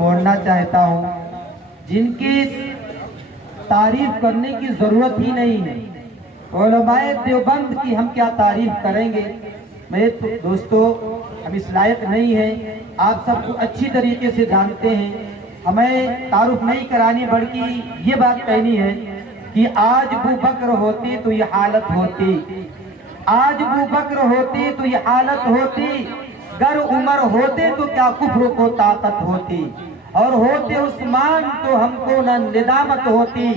موڑنا چاہتا ہوں جن کی تعریف کرنے کی ضرورت ہی نہیں ہے۔ علماء دیوبند کی ہم کیا تعریف کریں گے؟ میرے دوستو، ہم اس لائق نہیں ہیں، آپ سب کو اچھی طریقے سے جانتے ہیں، ہمیں تعارف نہیں کرانی بلکہ یہ بات کہنی ہے کہ آج ابو بکر ہوتی تو یہ حالت ہوتی، آج ابو بکر ہوتی تو یہ حالت ہوتی، گر عمر ہوتے تو کیا کفر کو طاقت ہوتی، اور ہوتے عثمان تو ہم کو نہ ندامت ہوتی،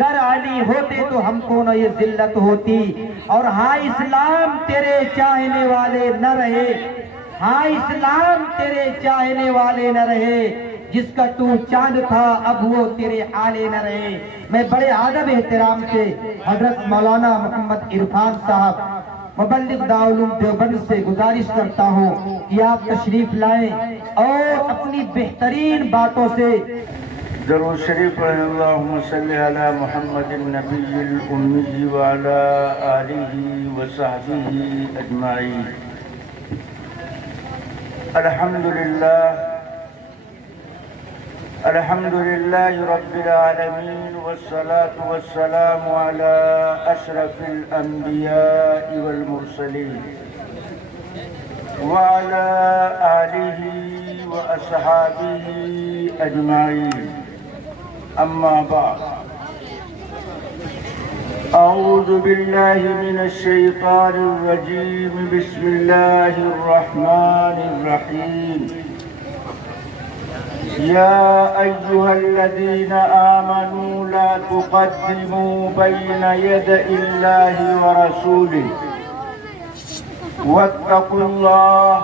گر علی ہوتے تو ہم کو نہ یہ ذلت ہوتی۔ اور ہاں اسلام تیرے چاہنے والے نہ رہے، ہاں اسلام تیرے چاہنے والے نہ رہے، جس کا تو چاند تھا اب وہ تیرے حالے نہ رہے۔ میں بڑے ادب احترام سے حضرت مولانا محمد عرفان صاحب مبلغ دارالعلوم دیوبند سے گزارش کرتا ہوں کہ آپ تشریف لائیں اور اپنی بہترین باتوں سے درود شریف پڑھیں۔ اللہم صلی علی محمد النبی الامی وعلی آلہ وصحبہ اجمعین۔ الحمدللہ رب العالمین، والصلاة والسلام علی اشرف الانبیاء والمرسلین وعلی آلہ واصحابہ اجمعین، اما بعد۔ اعوذ باللہ من الشیطان الرجیم، بسم اللہ الرحمن الرحیم۔ یا ایہا الذین آمنوا لا تقدموا بین یدی اللہ ورسولہ واتقوا اللہ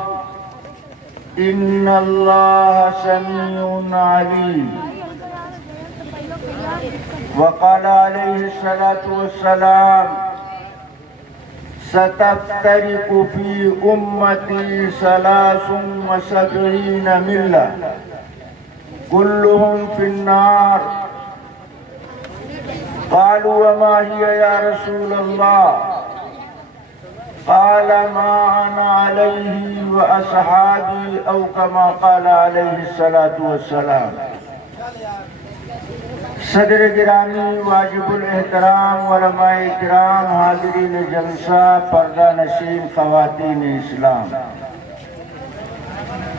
ان اللہ سمیع علیم۔ وقال علیہ الصلاة والسلام ستفترق فی امتی 73 ملہ كلهم في النار۔ قالوا وما هي يا رسول الله؟ قال ما أنا عليه وأصحابي، أو كما قال عليه الصلاة والسلام۔ صدر گرامی، واجب الاحترام علماء کرام، حاضرین جلسہ، پردہ نشین خواتین اسلام،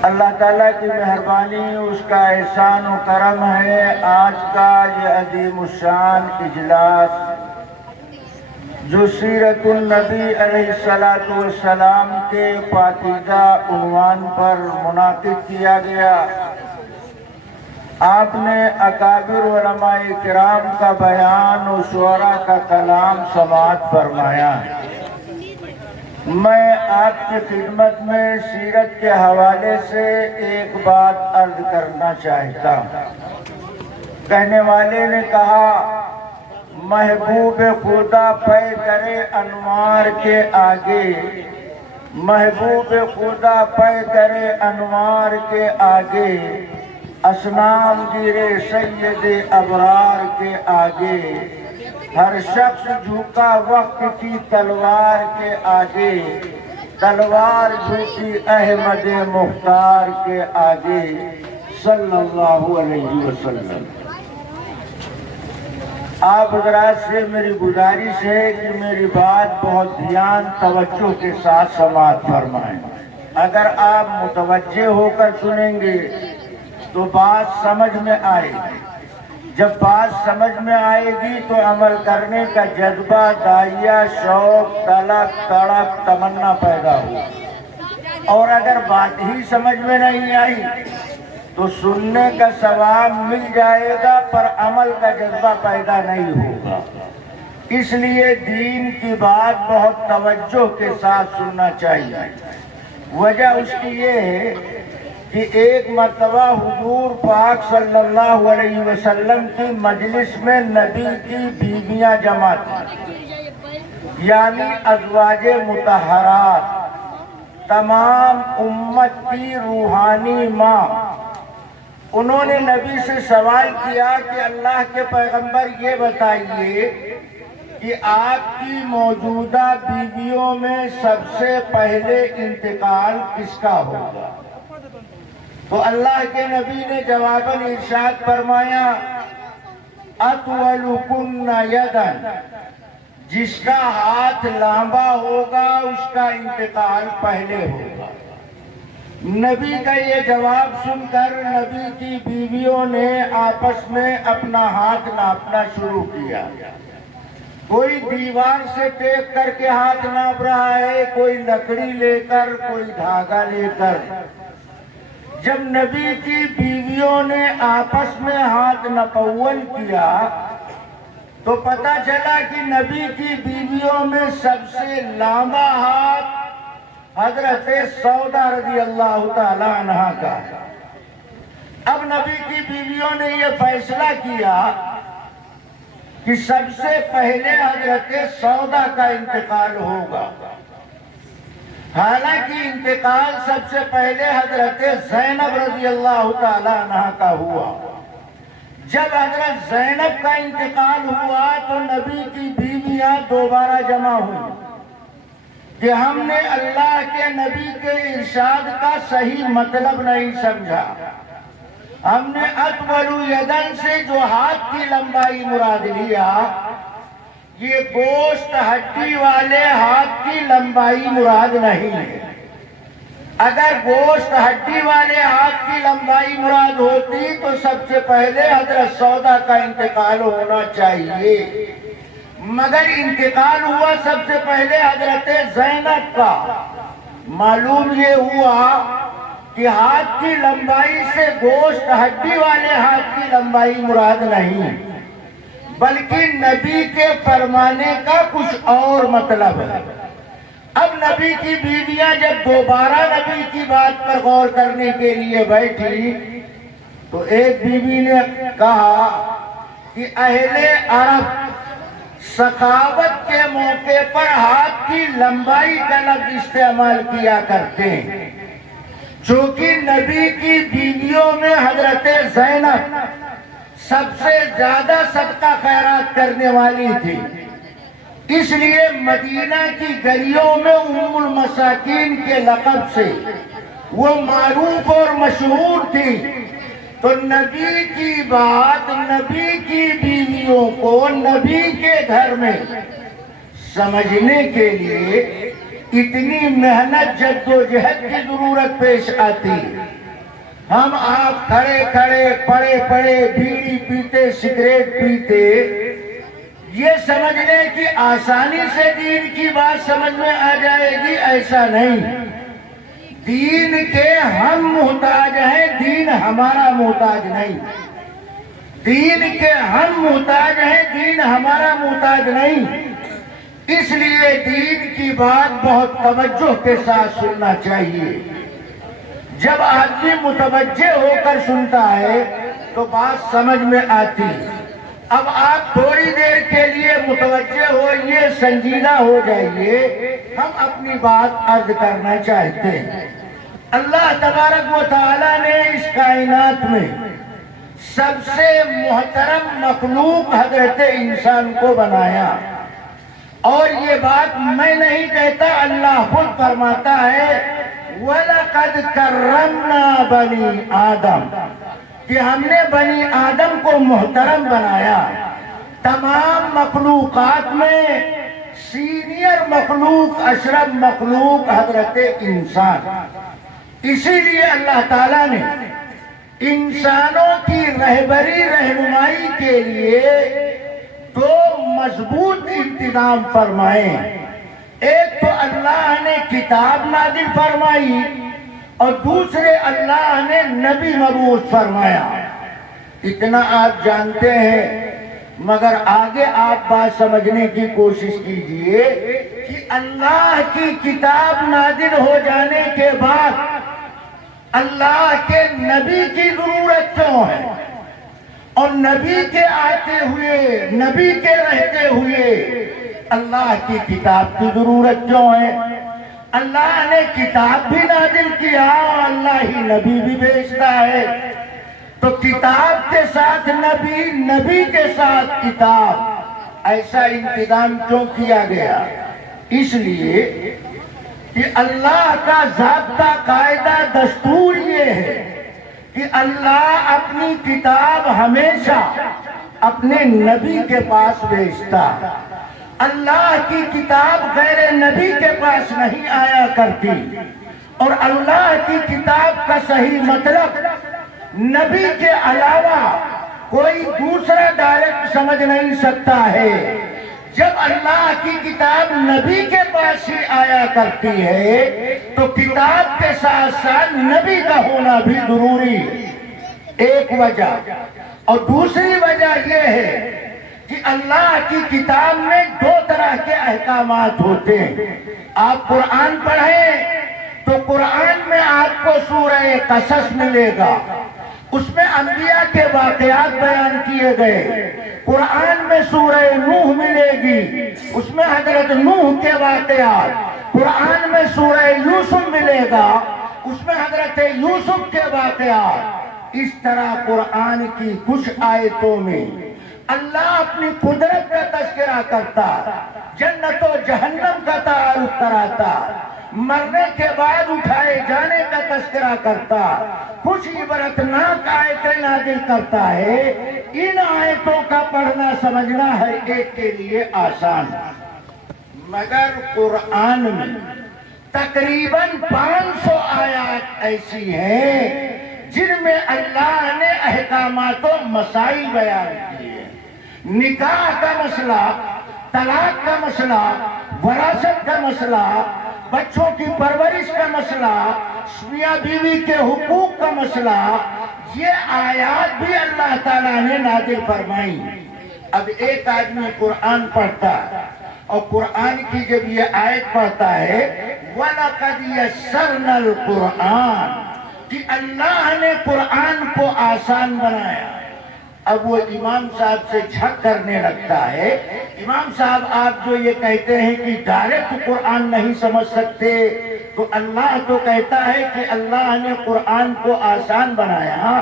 اللہ تعالیٰ کی مہربانی، اس کا احسان و کرم ہے آج کا یہ عظیم الشان اجلاس جو سیرت النبی علیہ السلام کے پاکیزہ عنوان پر منعقد کیا گیا۔ آپ نے اکابر علماء کرام کا بیان و شعراء کا کلام سماعت فرمایا۔ میں آپ کی خدمت میں سیرت کے حوالے سے ایک بات عرض کرنا چاہتا ہوں۔ کہنے والے نے کہا، محبوب خدا پے کرے انوار کے آگے، محبوب خدا پے کرے انوار کے آگے، اسنام گرے سید ابرار کے آگے، ہر شخص جھکا وقت کی تلوار کے آگے، تلوار جھکی احمد مختار کے آگے صلی اللہ علیہ وسلم۔ آپ حضرات سے میری گزارش ہے کہ میری بات بہت دھیان توجہ کے ساتھ سماعت فرمائیں۔ اگر آپ متوجہ ہو کر سنیں گے تو بات سمجھ میں آئے گی، جب بات سمجھ میں آئے گی تو عمل کرنے کا جذبہ، داعیہ، شوق، طلب، تڑپ، تمنا پیدا ہو۔ اور اگر بات ہی سمجھ میں نہیں آئی تو سننے کا ثواب مل جائے گا پر عمل کا جذبہ پیدا نہیں ہوگا۔ اس لیے دین کی بات بہت توجہ کے ساتھ سننا چاہیے۔ وجہ اس کی یہ ہے کہ ایک مرتبہ حضور پاک صلی اللہ علیہ وسلم کی مجلس میں نبی کی بیویاں جمع تھیں، یعنی ازواج مطہرات، تمام امت کی روحانی ماں۔ انہوں نے نبی سے سوال کیا کہ اللہ کے پیغمبر یہ بتائیے کہ آپ کی موجودہ بیویوں میں سب سے پہلے انتقال کس کا ہوگا؟ تو اللہ کے نبی نے جواباً ارشاد فرمایا اطولکن یدن، جس کا ہاتھ لمبا ہوگا اس کا انتقال پہلے ہوگا۔ نبی کا یہ جواب سن کر نبی کی بیویوں نے آپس میں اپنا ہاتھ ناپنا شروع کیا۔ کوئی دیوار سے ٹیک کر کے ہاتھ ناپ رہا ہے، کوئی لکڑی لے کر، کوئی دھاگا لے کر۔ جب نبی کی بیویوں نے آپس میں ہاتھ نپول کیا تو پتہ چلا کہ نبی کی بیویوں میں سب سے لمبا ہاتھ حضرت سودا رضی اللہ تعالی عنہ کا۔ اب نبی کی بیویوں نے یہ فیصلہ کیا کہ سب سے پہلے حضرت سودا کا انتقال ہوگا۔ حالانکہ انتقال سب سے پہلے حضرت زینب رضی اللہ تعالی عنہ کا ہوا۔ جب حضرت زینب کا انتقال ہوا تو نبی کی بیویاں دوبارہ جمع ہوئی کہ ہم نے اللہ کے نبی کے ارشاد کا صحیح مطلب نہیں سمجھا۔ ہم نے اطول یدن سے جو ہاتھ کی لمبائی مراد لیا، یہ گوشت ہڈی والے ہاتھ کی لمبائی مراد نہیں ہے۔ اگر گوشت ہڈی والے ہاتھ کی لمبائی مراد ہوتی تو سب سے پہلے حضرت سودا کا انتقال ہونا چاہیے، مگر انتقال ہوا سب سے پہلے حضرت زینب کا۔ معلوم یہ ہوا کہ ہاتھ کی لمبائی سے گوشت ہڈی والے ہاتھ کی لمبائی مراد نہیں، بلکہ نبی کے فرمانے کا کچھ اور مطلب ہے۔ اب نبی کی بیویاں جب دوبارہ نبی کی بات پر غور کرنے کے لیے بیٹھی تو ایک بیوی نے کہا کہ اہل عرب سخاوت کے موقع پر ہاتھ کی لمبائی کا لفظ استعمال کیا کرتے ہیں، چونکہ نبی کی بیویوں میں حضرت زینب سب سے زیادہ صدقہ خیرات کرنے والی تھی، اس لیے مدینہ کی گلیوں میں ام المساکین کے لقب سے وہ معروف اور مشہور تھی۔ تو نبی کی بات نبی کی بیویوں کو نبی کے گھر میں سمجھنے کے لیے اتنی محنت جدوجہد کی ضرورت پیش آتی۔ ہم آپ کھڑے کھڑے پڑے پڑے بیڑی پیتے سگریٹ پیتے یہ سمجھ لیں کہ آسانی سے دین کی بات سمجھ میں آ جائے گی، ایسا نہیں۔ دین کے ہم محتاج ہیں، دین ہمارا محتاج نہیں۔ دین کے ہم محتاج ہیں، دین ہمارا محتاج نہیں۔ اس لیے دین کی بات بہت توجہ کے ساتھ سننا چاہیے۔ جب آدمی متوجہ ہو کر سنتا ہے تو بات سمجھ میں آتی۔ اب آپ تھوڑی دیر کے لیے متوجہ ہوئیے، سنجیدہ ہو جائیے، ہم اپنی بات عرض کرنا چاہتے ہیں۔ اللہ تبارک و تعالی نے اس کائنات میں سب سے محترم مخلوق حضرت انسان کو بنایا، اور یہ بات میں نہیں کہتا، اللہ خود فرماتا ہے وَلَقَدْ كَرَّمْنَا بَنِي آدم، کہ ہم نے بنی آدم کو محترم بنایا۔ تمام مخلوقات میں سینئر مخلوق، اشرف مخلوق حضرت انسان۔ اسی لیے اللہ تعالیٰ نے انسانوں کی رہبری رہنمائی کے لیے دو مضبوط انتظام فرمائے۔ ایک تو اللہ نے کتاب نازل فرمائی اور دوسرے اللہ نے نبی مبعوث فرمایا۔ اتنا آپ جانتے ہیں، مگر آگے آپ بات سمجھنے کی کوشش کیجئے کہ اللہ کی کتاب نازل ہو جانے کے بعد اللہ کے نبی کی ضرورت کیوں ہے، اور نبی کے آتے ہوئے، نبی کے رہتے ہوئے اللہ کی کتاب کی ضرورت کیوں ہے؟ اللہ نے کتاب بھی نازل کیا اور اللہ ہی نبی بھی بھیجتا ہے، تو کتاب کے ساتھ نبی، نبی کے ساتھ کتاب، ایسا انتظام کیوں کیا گیا؟ اس لیے کہ اللہ کا ضابطہ قاعدہ دستور یہ ہے کہ اللہ اپنی کتاب ہمیشہ اپنے نبی کے پاس بھیجتا ہے۔ اللہ کی کتاب غیر نبی کے پاس نہیں آیا کرتی، اور اللہ کی کتاب کا صحیح مطلب نبی کے علاوہ کوئی دوسرا ڈائریکٹ سمجھ نہیں سکتا ہے۔ جب اللہ کی کتاب نبی کے پاس ہی آیا کرتی ہے تو کتاب کے ساتھ ساتھ نبی کا ہونا بھی ضروری ہے، ایک وجہ۔ اور دوسری وجہ یہ ہے کہ اللہ کی کتاب میں دو طرح کے احکامات ہوتے ہیں۔ آپ قرآن پڑھیں تو قرآن میں آپ کو سورہ قصص ملے گا، اس میں انبیاء کے واقعات بیان کیے گئے۔ قرآن میں سورہ نوح ملے گی، اس میں حضرت نوح کے واقعات۔ قرآن میں سورہ یوسف ملے گا، اس میں حضرت یوسف کے واقعات۔ اس طرح قرآن کی کچھ آیتوں میں اللہ اپنی قدرت کا تذکرہ کرتا، جنت و جہنم کا تعارف کراتا، مرنے کے بعد اٹھائے جانے کا تذکرہ کرتا، کچھ عبرتناک آیتیں نازل کرتا ہے۔ ان آیتوں کا پڑھنا سمجھنا ہے ایک کے لیے آسان، مگر قرآن میں تقریباً 500 آیات ایسی ہیں جن میں اللہ نے احکامات و مسائل بیان کیے۔ نکاح کا مسئلہ، طلاق کا مسئلہ، وراثت کا مسئلہ، بچوں کی پرورش کا مسئلہ، میاں بیوی کے حقوق کا مسئلہ، یہ آیات بھی اللہ تعالیٰ نے نازل فرمائی۔ اب ایک آدمی قرآن پڑھتا ہے اور قرآن کی جب یہ آیت پڑھتا ہے وَلَقَدْ يَسَّرْنَا الْقُرْآنَ، کہ اللہ نے قرآن کو آسان بنایا، اب وہ امام صاحب سے جھک کرنے لگتا ہے۔ امام صاحب آپ جو یہ کہتے ہیں کہ ڈائریکٹ قرآن نہیں سمجھ سکتے، تو اللہ تو کہتا ہے کہ اللہ نے قرآن کو آسان بنایا۔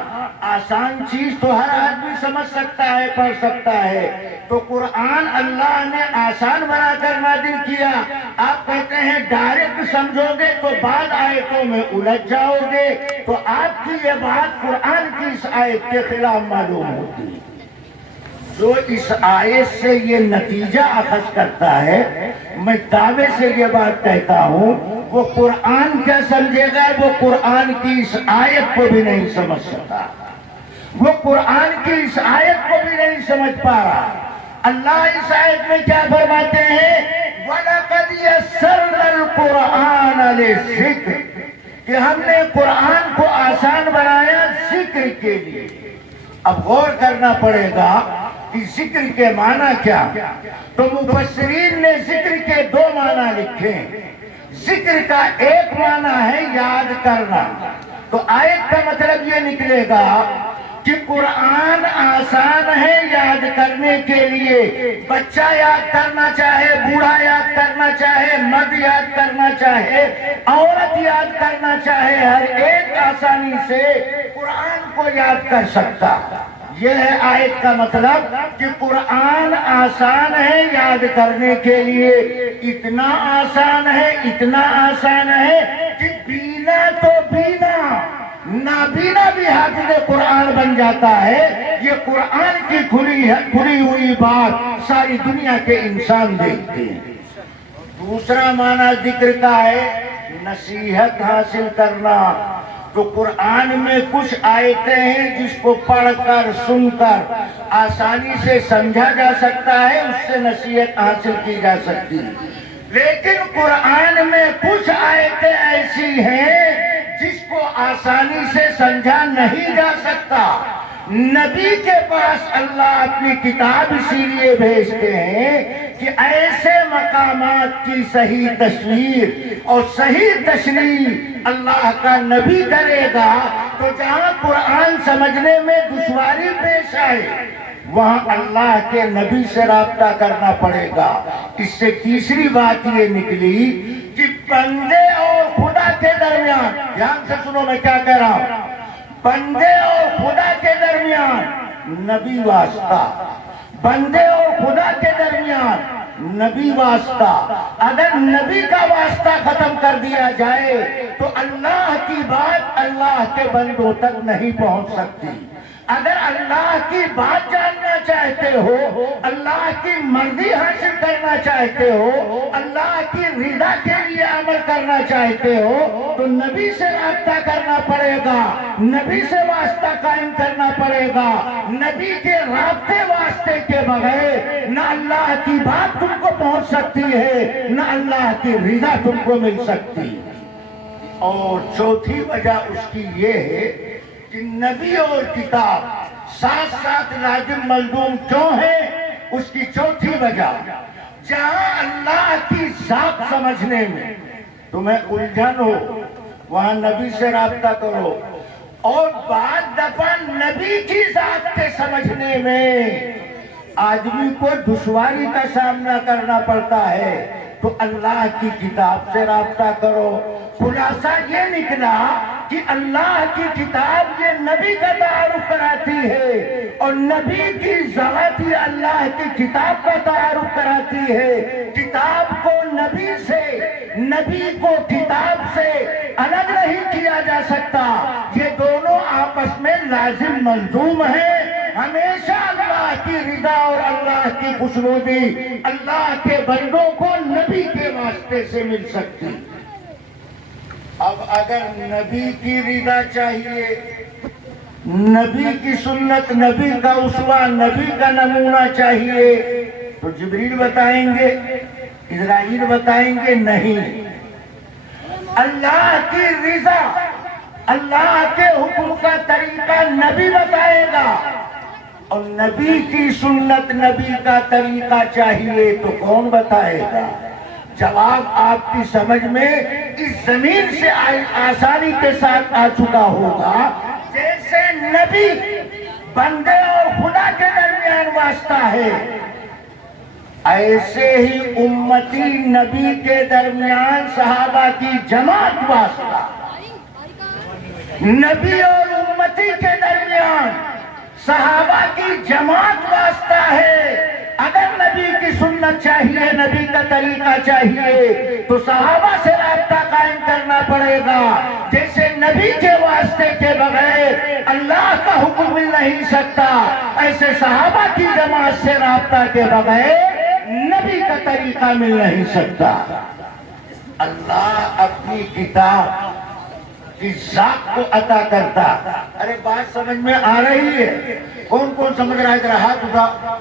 آسان چیز تو ہر آدمی سمجھ سکتا ہے، پڑھ سکتا ہے، تو قرآن اللہ نے آسان بنا کر نازل کیا۔ آپ کہتے ہیں ڈائریکٹ سمجھو گے تو بعد آیتوں میں الجھ جاؤ گے، تو آپ کی یہ بات قرآن کی اس آیت کے خلاف معلوم ہوتی ہے۔ جو اس آیت سے یہ نتیجہ اخذ کرتا ہے، میں دعوے سے یہ بات کہتا ہوں، وہ قرآن کیا سمجھے گا؟ وہ قرآن کی اس آیت کو بھی نہیں سمجھ سکتا، وہ قرآن کی اس آیت کو بھی نہیں سمجھ پا رہا۔ اللہ اس آیت میں کیا فرماتے ہیں؟ وَلَقَدْ يَسَّرْنَا الْقُرْآنَ لِلذِّكْرِ، کہ ہم نے قرآن کو آسان بنایا ذکر کے لیے۔ اب غور کرنا پڑے گا کہ ذکر کے معنی کیا؟ تو مفسرین نے ذکر کے دو معنی لکھے۔ ذکر کا ایک معنی ہے یاد کرنا، تو آیت کا مطلب یہ نکلے گا کہ قرآن آسان ہے یاد کرنے کے لیے۔ بچہ یاد کرنا چاہے، بوڑھا یاد کرنا چاہے، مرد یاد کرنا چاہے، عورت یاد کرنا چاہے، ہر ایک آسانی سے قرآن کو یاد کر سکتا۔ یہ ہے آیت کا مطلب کہ قرآن آسان ہے یاد کرنے کے لیے۔ اتنا آسان ہے، اتنا آسان ہے کہ بینا تو بینا، نابینا بھی حافظ قرآن بن جاتا ہے۔ یہ قرآن کی کھلی ہوئی بات ساری دنیا کے انسان دیکھتے ہیں۔ دوسرا معنی ذکر کا ہے نصیحت حاصل کرنا۔ تو قرآن میں کچھ آیتیں ہیں جس کو پڑھ کر سن کر آسانی سے سمجھا جا سکتا ہے، اس سے نصیحت حاصل کی جا سکتی ہے، لیکن قرآن میں کچھ آیتیں ایسی ہیں جس کو آسانی سے سمجھا نہیں جا سکتا۔ نبی کے پاس اللہ اپنی کتاب اسی لیے بھیجتے ہیں کہ ایسے مقامات کی صحیح تصویر اور صحیح تشریح اللہ کا نبی کرے گا، تو جہاں قرآن سمجھنے میں دشواری پیش آئے وہاں اللہ کے نبی سے رابطہ کرنا پڑے گا۔ اس سے تیسری بات یہ نکلی کہ بندے اور خدا کے درمیان، دھیان سے سنو میں کیا کہہ رہا ہوں، بندے اور خدا کے درمیان نبی واسطہ، بندے اور خدا کے درمیان نبی واسطہ. اگر نبی کا واسطہ ختم کر دیا جائے تو اللہ کی بات اللہ کے بندوں تک نہیں پہنچ سکتی. اگر اللہ کی بات جاننا چاہتے ہو، اللہ کی مرضی حاصل کرنا چاہتے ہو، اللہ کی رضا کے لیے عمل کرنا چاہتے ہو تو نبی سے رابطہ کرنا پڑے گا، نبی سے واسطہ قائم کرنا پڑے گا. نبی کے رابطے واسطے کے بغیر نہ اللہ کی بات تم کو پہنچ سکتی ہے، نہ اللہ کی رضا تم کو مل سکتی. اور چوتھی وجہ اس کی یہ ہے کہ نبی اور کتاب ساتھ ساتھ لازم ملزوم کیوں ہے؟ اس کی چوتھی وجہ، جہاں اللہ کی ذات سمجھنے میں تمہیں الجھن ہو وہاں نبی سے رابطہ کرو، اور بعد دفعہ نبی کی ذات کے سمجھنے میں آدمی کو دشواری کا سامنا کرنا پڑتا ہے تو اللہ کی کتاب سے رابطہ کرو. خلاصہ یہ نکلا کہ اللہ کی کتاب یہ نبی کا تعارف کراتی ہے اور نبی کی ذات یہ اللہ کی کتاب کا تعارف کراتی ہے. کتاب کو نبی سے، نبی کو کتاب سے الگ نہیں کیا جا سکتا. یہ دونوں آپس میں لازم ملزوم ہیں. ہمیشہ اللہ کی رضا اور اللہ کی خوشنودی اللہ کے بندوں کو نبی کے واسطے سے مل سکتی. اب اگر نبی کی رضا چاہیے، نبی کی سنت، نبی کا اسوہ، نبی کا نمونہ چاہیے تو جبریل بتائیں گے، اسرائیل بتائیں گے؟ نہیں. اللہ کی رضا، اللہ کے حکم کا طریقہ نبی بتائے گا، اور نبی کی سنت، نبی کا طریقہ چاہیے تو کون بتائے گا؟ جواب آپ کی سمجھ میں اس زمین سے آسانی کے ساتھ آ چکا ہوگا. جیسے نبی بندے اور خدا کے درمیان واسطہ ہے، ایسے ہی امتی نبی کے درمیان صحابہ کی جماعت واسطہ. نبی اور امتی کے درمیان صحابہ کی جماعت واسطہ ہے. اگر نبی کی سنت چاہیے، نبی کا طریقہ چاہیے تو صحابہ سے رابطہ قائم کرنا پڑے گا. جیسے نبی کے واسطے کے بغیر اللہ کا حکم مل نہیں سکتا، ایسے صحابہ کی جماعت سے رابطہ کے بغیر نبی کا طریقہ مل نہیں سکتا. اللہ اپنی کتاب کی ذات کو عطا کرتا. ارے بات سمجھ میں آ رہی ہے؟ کون کون سمجھ رہا ہے؟ ذرا ہاتھ اٹھا.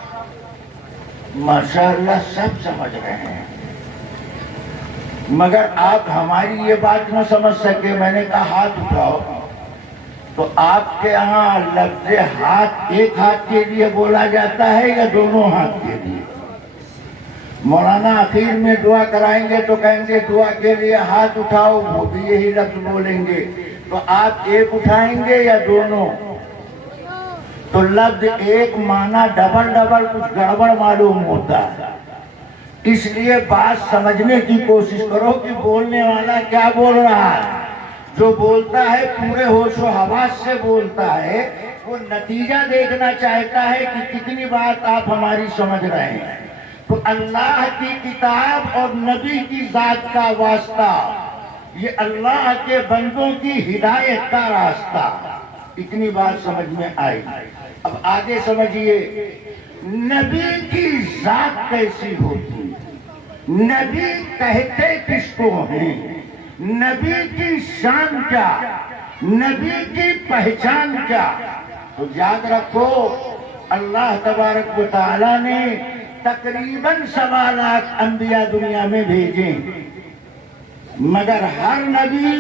ماشاءاللہ سب سمجھ رہے ہیں، مگر آپ ہماری یہ بات نہ سمجھ سکے. میں نے کہا ہاتھ اٹھاؤ تو آپ کے ہاں لفظ ہاتھ ایک ہاتھ کے لیے بولا جاتا ہے یا دونوں ہاتھ کے لیے؟ مولانا اخیر میں دعا کرائیں گے تو کہیں گے دعا کے لیے ہاتھ اٹھاؤ، وہ بھی یہی لفظ بولیں گے. تو آپ ایک اٹھائیں گے یا دونوں؟ تو لفظ ایک معنی ڈبل ڈبل کچھ گڑبڑ معلوم ہوتا ہے. اس لیے بات سمجھنے کی کوشش کرو کہ بولنے والا کیا بول رہا ہے. جو بولتا ہے پورے ہوش و حواس سے بولتا ہے، وہ نتیجہ دیکھنا چاہتا ہے کہ کتنی بات آپ ہماری سمجھ رہے ہیں. تو اللہ کی کتاب اور نبی کی ذات کا واسطہ، یہ اللہ کے بندوں کی ہدایت کا راستہ. اتنی بات سمجھ میں آئی. اب آگے سمجھیے، نبی کی ذات کیسی ہوتی، نبی کہتے کس کو ہیں، نبی کی شان کیا، نبی کی پہچان کیا. تو یاد رکھو اللہ تبارک و تعالی نے تقریباً 1.25 لاکھ انبیاء دنیا میں بھیجے، مگر ہر نبی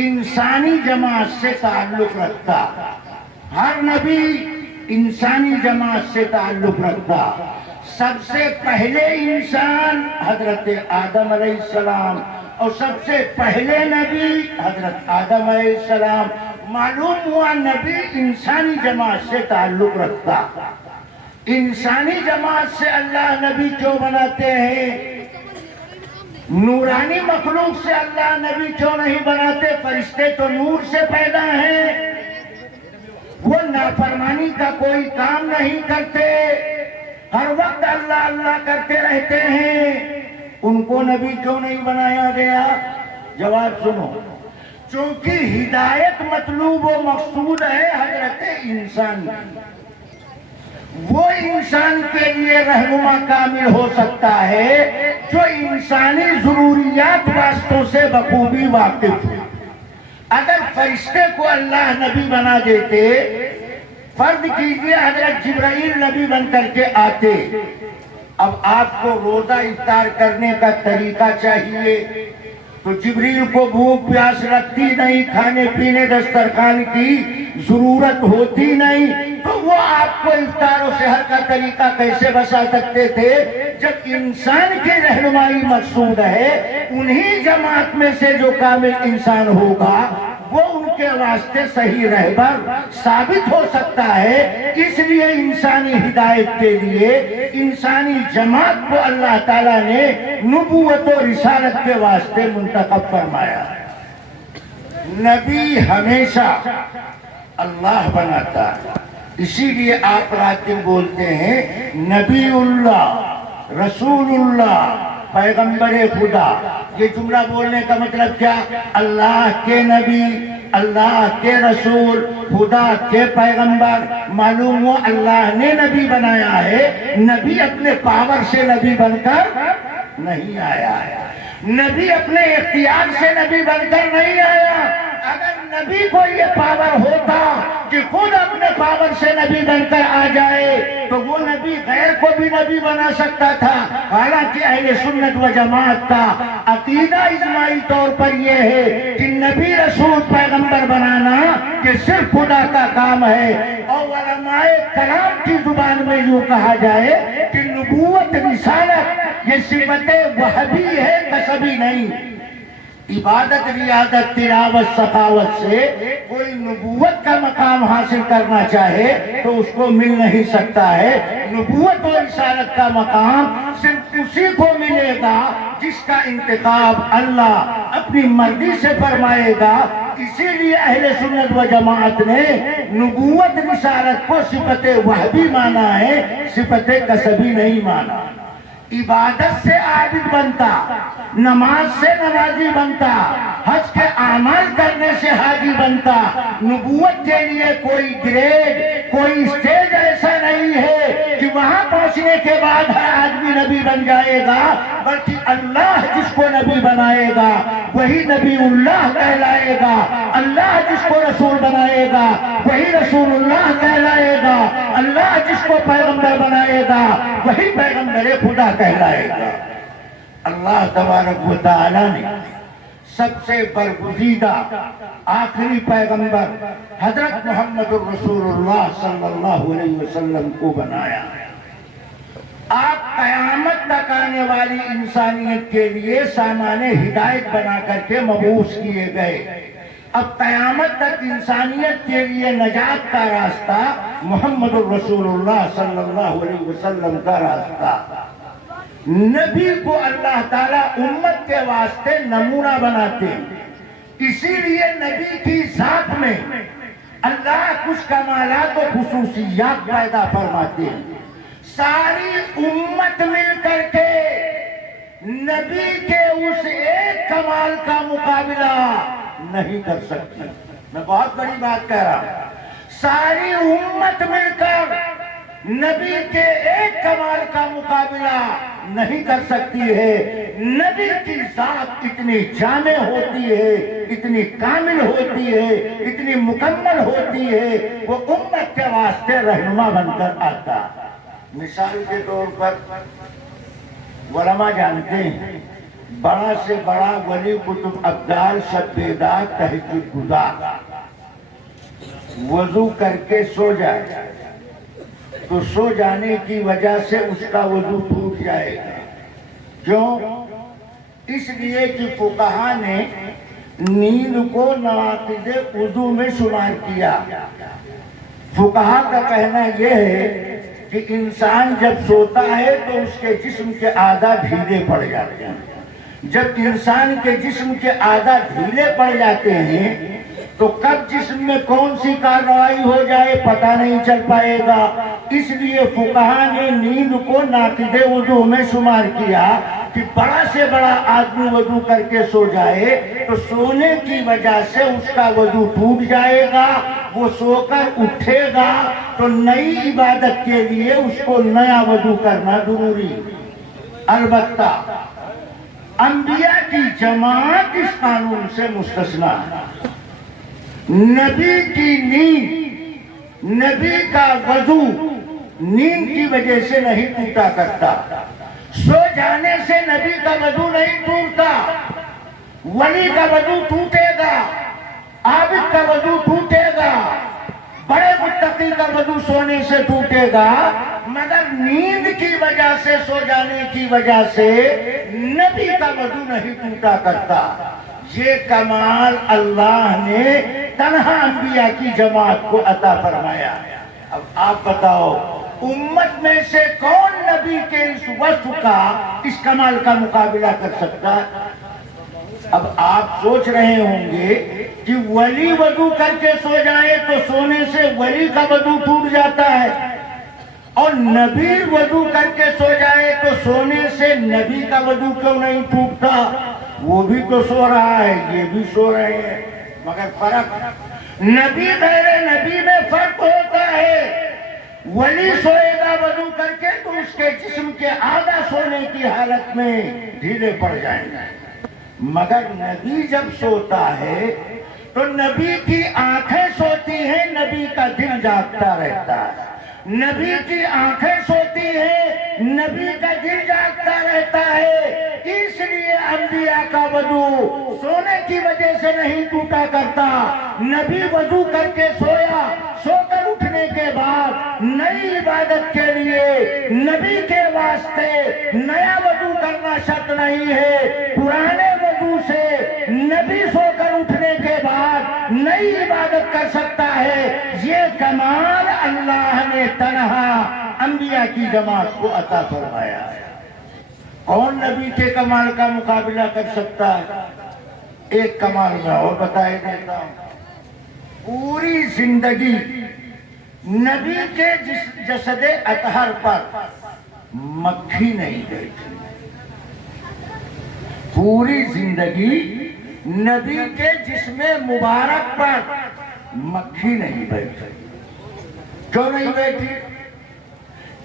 انسانی جماعت سے تعلق رکھتا، ہر نبی انسانی جماعت سے تعلق رکھتا. سب سے پہلے انسان حضرت آدم علیہ السلام اور سب سے پہلے نبی حضرت آدم علیہ السلام. معلوم ہوا نبی انسانی جماعت سے تعلق رکھتا. انسانی جماعت سے اللہ نبی کیوں بناتے ہیں؟ نورانی مخلوق سے اللہ نبی کیوں نہیں بناتے؟ فرشتے تو نور سے پیدا ہیں، وہ نافرمانی کا کوئی کام نہیں کرتے. ہر وقت اللہ اللہ کرتے رہتے ہیں، ان کو نبی کیوں نہیں بنایا گیا؟ جواب سنو، چونکہ ہدایت مطلوب و مقصود ہے حضرت انسان کی، وہ انسان کے لیے رہنما کامل ہو سکتا ہے جو انسانی ضروریات واسطوں سے بخوبی واقف ہو۔ اگر فرشتے کو اللہ نبی بنا دیتے، فرض کیجئے حضرت جبرائیل نبی بن کر کے آتے، اب آپ کو روزہ افطار کرنے کا طریقہ چاہیے، تو جبریل کو بھوک پیاس لگتی نہیں، کھانے پینے دسترخوان کی ضرورت ہوتی نہیں، تو وہ آپ کو افطار و سحر کا طریقہ کیسے بتا سکتے تھے؟ جب انسان کی رہنمائی مقصود ہے، انہی جماعت میں سے جو کامل انسان ہوگا وہ ان کے واسطے صحیح رہبر ثابت ہو سکتا ہے۔ اس لیے انسانی ہدایت کے لیے انسانی جماعت کو اللہ تعالیٰ نے نبوت و رسالت کے واسطے منتخب فرمایا۔ نبی ہمیشہ اللہ بناتا ہے، اسی لیے آپ راتب بولتے ہیں نبی اللہ، رسول اللہ، پیغمبر خدا۔ یہ جملہ بولنے کا مطلب کیا؟ اللہ کے نبی، اللہ کے رسول، خدا کے پیغمبر۔ معلوم ہوا اللہ نے نبی بنایا ہے، نبی اپنے پاور سے نبی بن کر نہیں آیا ہے، نبی اپنے اختیار سے نبی بن کر نہیں آیا۔ اگر نبی کو یہ پاور ہوتا کہ خود اپنے پاور سے نبی بن کر آ جائے تو وہ نبی غیر کو بھی نبی بنا سکتا تھا۔ حالانکہ اہل سنت و جماعت کا عقیدہ اجماعی طور پر یہ ہے کہ نبی رسول پیغمبر بنانا یہ صرف خدا کا کام ہے، اور علماء کلام کی زبان میں یوں کہا جائے کہ نبوت رسالت یہ صفت وہبی ہے، کسبی نہیں۔ عبادت، ریاضت، تلاوت، سخاوت سے کوئی نبوت کا مقام حاصل کرنا چاہے تو اس کو مل نہیں سکتا ہے۔ نبوت و رسالت کا مقام صرف اسی کو ملے گا جس کا انتخاب اللہ اپنی مرضی سے فرمائے گا۔ اسی لیے اہل سنت و جماعت نے نبوت رسالت کو صفت وہبی مانا ہے، صفت کسبی نہیں مانا۔ عبادت سے عابد بنتا، نماز سے نمازی بنتا، حج کے اعمال کرنے سے حاجی بنتا۔ نبوت کے لیے کوئی گریڈ، کوئی اسٹیج ایسا نہیں ہے کہ وہاں پہنچنے کے بعد ہر آدمی نبی بن جائے گا، بلکہ اللہ جس کو نبی بنائے گا وہی نبی اللہ کہلائے گا، اللہ جس کو رسول بنائے گا وہی رسول اللہ کہلائے گا، اللہ جس کو پیغمبر بنائے گا وہی پیغمبر خدا کہلائے گا۔ اللہ تبارک و تعالی نے سب سے برگزیدہ آخری پیغمبر حضرت محمد الرسول اللہ صلی اللہ علیہ وسلم کو بنایا۔ آپ قیامت تک آنے والی انسانیت کے لیے سامان ہدایت بنا کر کے مبعوث کیے گئے۔ اب قیامت تک انسانیت کے لیے نجات کا راستہ محمد الرسول اللہ صلی اللہ علیہ وسلم کا راستہ۔ نبی کو اللہ تعالیٰ امت کے واسطے نمونہ بناتے ہیں، اسی لیے نبی کی ذات میں اللہ کچھ کمالات و خصوصیات پیدا فرماتے ہیں۔ ساری امت مل کر کے نبی کے اس ایک کمال کا مقابلہ نہیں کر سکتی۔ میں بہت بڑی بات کہہ رہا ہوں، ساری امت مل کر نبی کے ایک کمال کا مقابلہ نہیں کر سکتی ہے۔ نبی کی ذات اتنی جامع ہوتی ہے، اتنی کامل ہوتی ہے، اتنی مکمل ہوتی ہے، وہ امت کے واسطے رہنما بن کر آتا۔ مثال کے طور پر علماء جانتے ہیں بڑا سے بڑا ولی قطب ابدال شب بیدار تہجد گزار وضو کر کے سو جائے تو سو جانے کی وجہ سے اس کا وضو ٹوٹ جائے گا۔ کیوں؟ اس لیے کہ فقہا نے نیند کو نواقض وضو میں شمار کیا۔ فقہا کا کہنا یہ ہے کہ انسان جب سوتا ہے تو اس کے جسم کے اعضاء ڈھیلے پڑ جاتے ہیں۔ جب انسان کے جسم کے اعضاء ڈھیلے پڑ جاتے ہیں تو کب جسم میں کون سی کارروائی ہو جائے پتہ نہیں چل پائے گا. اس لیے فقہا نے نیند کو ناقض وضو میں شمار کیا کہ بڑا سے بڑا آدمی وضو کر کے سو جائے تو سونے کی وجہ سے اس کا وضو ٹوٹ جائے گا. وہ سو کر اٹھے گا تو نئی عبادت کے لیے اس کو نیا وضو کرنا ضروری. البتہ انبیاء کی جماعت اس قانون سے مستثنا ہے. نبی کی نیند، نبی کا وضو نیند کی وجہ سے نہیں ٹوٹا کرتا. سو جانے سے نبی کا وضو نہیں ٹوٹتا. ولی کا وضو ٹوٹے گا، عابد کا وضو ٹوٹے گا، بڑے متقی کا وضو سونے سے ٹوٹے گا، مگر نیند کی وجہ سے، سو جانے کی وجہ سے نبی کا وضو نہیں ٹوٹا کرتا. یہ کمال اللہ نے تنہا انبیاء کی جماعت کو عطا فرمایا. اب آپ بتاؤ امت میں سے کون نبی کے اس وصف کا، اس کمال کا مقابلہ کر سکتا ہے؟ اب آپ سوچ رہے ہوں گے کہ ولی وضو کر کے سو جائے تو سونے سے ولی کا وضو ٹوٹ جاتا ہے، اور نبی وضو کر کے سو جائے تو سونے سے نبی کا وضو کیوں نہیں ٹوٹتا؟ وہ بھی تو سو رہا ہے، یہ بھی سو رہے ہیں، مگر فرق نبی غیر نبی میں فرق ہوتا ہے. ولی سوئے گا وضو کر کے تو اس کے جسم کے آدھا سونے کی حالت میں ڈھیلے پڑ جائیں گے، مگر نبی جب سوتا ہے تو نبی کی آنکھیں سوتی ہیں، نبی کا دل جاگتا رہتا ہے. نبی کی آنکھیں سوتی ہیں، نبی کا دل جاگتا رہتا ہے. اس لیے انبیاء کا وضو سونے کی وجہ سے نہیں ٹوٹا کرتا. نبی وضو کر کے سویا، سو کر اٹھنے کے بعد نئی عبادت کے لیے نبی کے واسطے نیا وضو کرنا شرط نہیں ہے. پرانے وضو سے نبی سو کر اٹھنے کے بعد نئی عبادت کر سکتا ہے. یہ کمال اللہ نے تنہا انبیاء کی جماعت کو عطا فرمایا ہے. کون نبی کے کمال کا مقابلہ کر سکتا ہے؟ ایک کمال میں اور بتائے دیتا ہوں. پوری زندگی نبی کے جسد اطہر پر مکھی نہیں گئی تھی. پوری زندگی نبی کے جسم مبارک پر مکھی نہیں بیٹھی. کیوں نہیں بیٹھی؟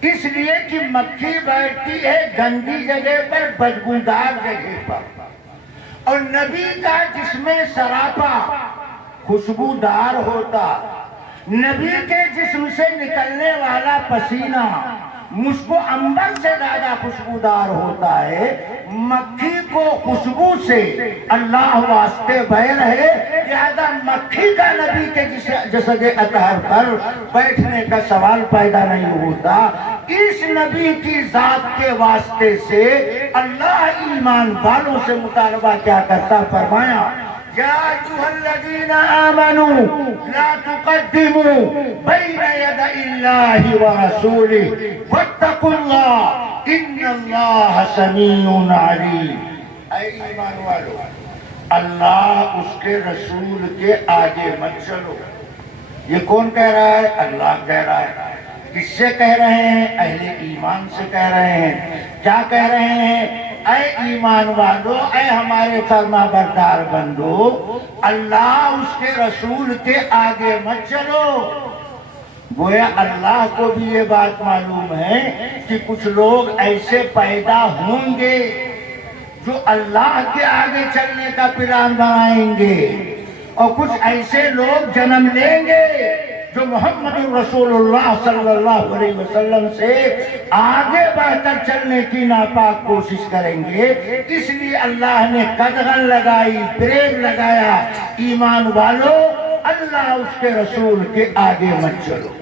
اس لیے کہ مکھی بیٹھتی ہے گندی جگہ پر، بدبودار جگہ پر، اور نبی کا جسم سراپا خوشبودار ہوتا. نبی کے جسم سے نکلنے والا پسینہ مشک و عنبر سے زیادہ خوشبودار ہوتا ہے. مکھی کو خوشبو سے اللہ واسطے بہ رہے، لہذا مکھی کا نبی کے جسد اطہر پر بیٹھنے کا سوال پیدا نہیں ہوتا. اس نبی کی ذات کے واسطے سے اللہ ایمان والوں سے مطالبہ کیا کرتا؟ فرمایا یا ایھا الذین آمنوا لا تقدموا بین یدی اللہ ورسولہ واتقوا اللہ ان اللہ سمیع علیم. اے ایمان والو، اللہ اس کے رسول کے آگے مت چلو. یہ کون کہہ رہا ہے؟ اللہ کہہ رہا ہے. کس سے کہہ رہے ہیں؟ اہل ایمان سے کہہ رہے ہیں. کیا کہہ رہے ہیں؟ اے ایمان والو، اے ہمارے فرما بردار بندو، اللہ اس کے رسول کے آگے مت چلو. گویا اللہ کو بھی یہ بات معلوم ہے کہ کچھ لوگ ایسے پیدا ہوں گے جو اللہ کے آگے چلنے کا پلان بنائیں گے، اور کچھ ایسے لوگ جنم لیں گے جو محمد رسول اللہ صلی اللہ علیہ وسلم سے آگے بڑھ کر چلنے کی ناپاک کوشش کریں گے. اس لیے اللہ نے قدغن لگائی، بریک لگایا، ایمان والو اللہ اس کے رسول کے آگے مت چلو.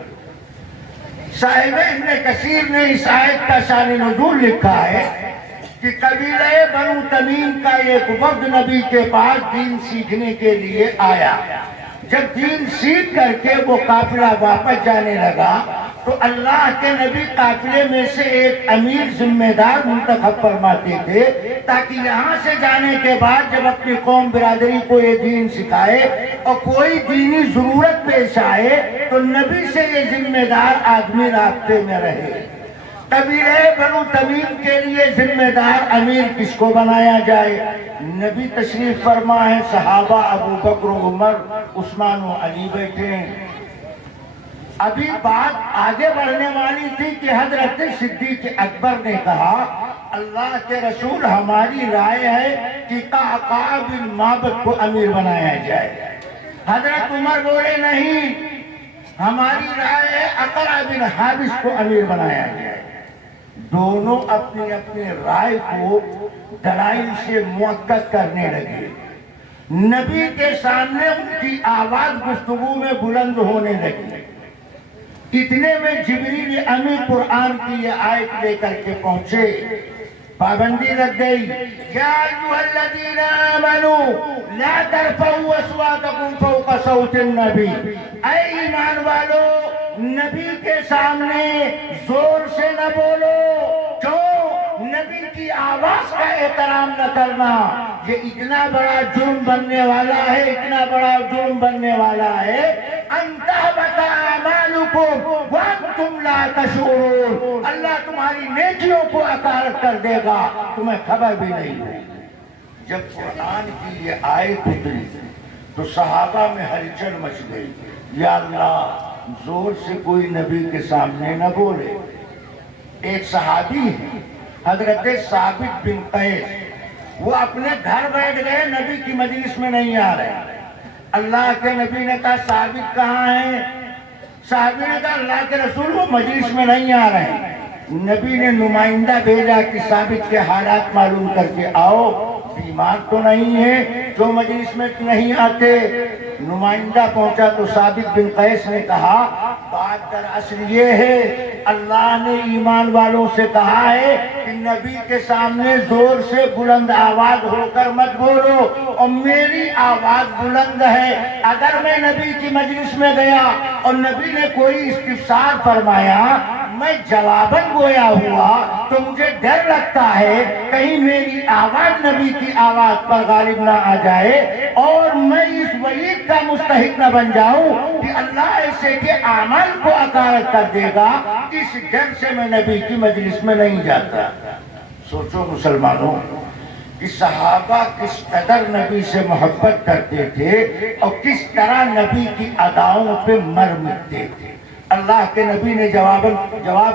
صاحب ابن کثیر نے اس آیت کا شان نزول لکھا ہے کہ قبیلہ بنو تمیم کا ایک وفد نبی کے پاس دین سیکھنے کے لیے آیا. جب دین سیکھ کر کے وہ قافلہ واپس جانے لگا تو اللہ کے نبی قافلے میں سے ایک امیر ذمہ دار منتخب فرماتے تھے تاکہ یہاں سے جانے کے بعد جب اپنی قوم برادری کو یہ دین سکھائے اور کوئی دینی ضرورت پیش آئے تو نبی سے یہ ذمہ دار آدمی رابطے میں رہے۔ قبیلہ بنو تمیم کے لیے ذمہ دار امیر کس کو بنایا جائے؟ نبی تشریف فرما ہے، صحابہ ابو بکر و عمر عثمان و علی بیٹھے ہیں۔ ابھی بات آگے بڑھنے والی تھی کہ حضرت صدیق اکبر نے کہا اللہ کے رسول ہماری رائے ہے کہ قعقاع بن معبد کو امیر بنایا جائے۔ حضرت عمر بولے نہیں، ہماری رائے ہے اقرع بن حابس کو امیر بنایا جائے۔ دونوں اپنی اپنی رائے کو دلائل سے مؤکد کرنے لگے۔ نبی کے سامنے ان کی آواز گفتگو میں بلند ہونے لگی۔ اتنے میں جبریل امی قرآن کی یہ آیت لے کر کے پہنچے، پابندی لگ گئی، یا ایھا الذین آمنوا لا ترفعوا اصواتکم فوق صوت النبی، اے ایمان والو نبی کے سامنے زور سے نہ بولو، کیوں؟ نبی کی آواز کا احترام نہ کرنا یہ اتنا بڑا جرم بننے والا ہے، اتنا بڑا جرم بننے والا ہے، ان تحبط اعمالکم وانتم لا تشعرون، اللہ تمہاری نیکیوں کو اکارت کر دے گا، تمہیں خبر بھی نہیں ہے۔ جب قرآن کی یہ آیت اتری تو صحابہ میں ہلچل مچ گئی، یا اللہ زور سے کوئی نبی کے سامنے نہ بولے۔ ایک صحابی ہے حضرت ثابت بن قیس، وہ اپنے گھر بیٹھ گئے، نبی کی مجلس میں نہیں آ رہے۔ اللہ کے نبی نے کہا ثابت کہاں ہے؟ صحابی نے کہا اللہ کے رسول وہ مجلس میں نہیں آ رہے ہیں۔ نبی نے نمائندہ بھیجا کہ ثابت کے حالات معلوم کر کے آؤ، بیمار تو نہیں ہے جو مجلس میں نہیں آتے؟ نمائندہ پہنچا تو ثابت بن قیس نے کہا بات دراصل یہ ہے اللہ نے ایمان والوں سے کہا ہے کہ نبی کے سامنے زور سے بلند آواز ہو کر مت بولو، اور میری آواز بلند ہے، اگر میں نبی کی مجلس میں گیا اور نبی نے کوئی استفسار فرمایا میں جواباً گویا ہوا تو مجھے ڈر لگتا ہے کہیں میری آواز نبی کی آواز پر غالب نہ آ جائے اور میں اس وعید کا مستحق نہ بن جاؤں کہ اللہ ایسے کے اعمال کو اکارت کر دے گا، اس ڈر سے میں نبی کی مجلس میں نہیں جاتا۔ سوچو مسلمانوں کہ صحابہ کس قدر نبی سے محبت کرتے تھے اور کس طرح نبی کی اداؤں پہ مر مٹتے تھے۔ اللہ کے نبی نے جواب